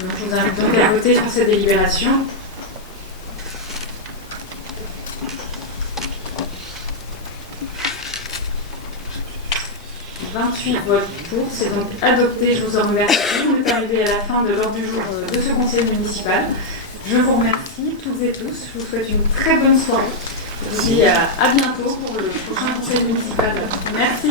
Donc, je vous invite donc à voter sur cette délibération. « 28 votes pour, c'est donc adopté. Je vous en remercie. On est arrivé à la fin de l'ordre du jour de ce conseil municipal. Je vous remercie toutes et tous. Je vous souhaite une très bonne soirée. Je vous dis à bientôt pour le prochain conseil municipal. Merci.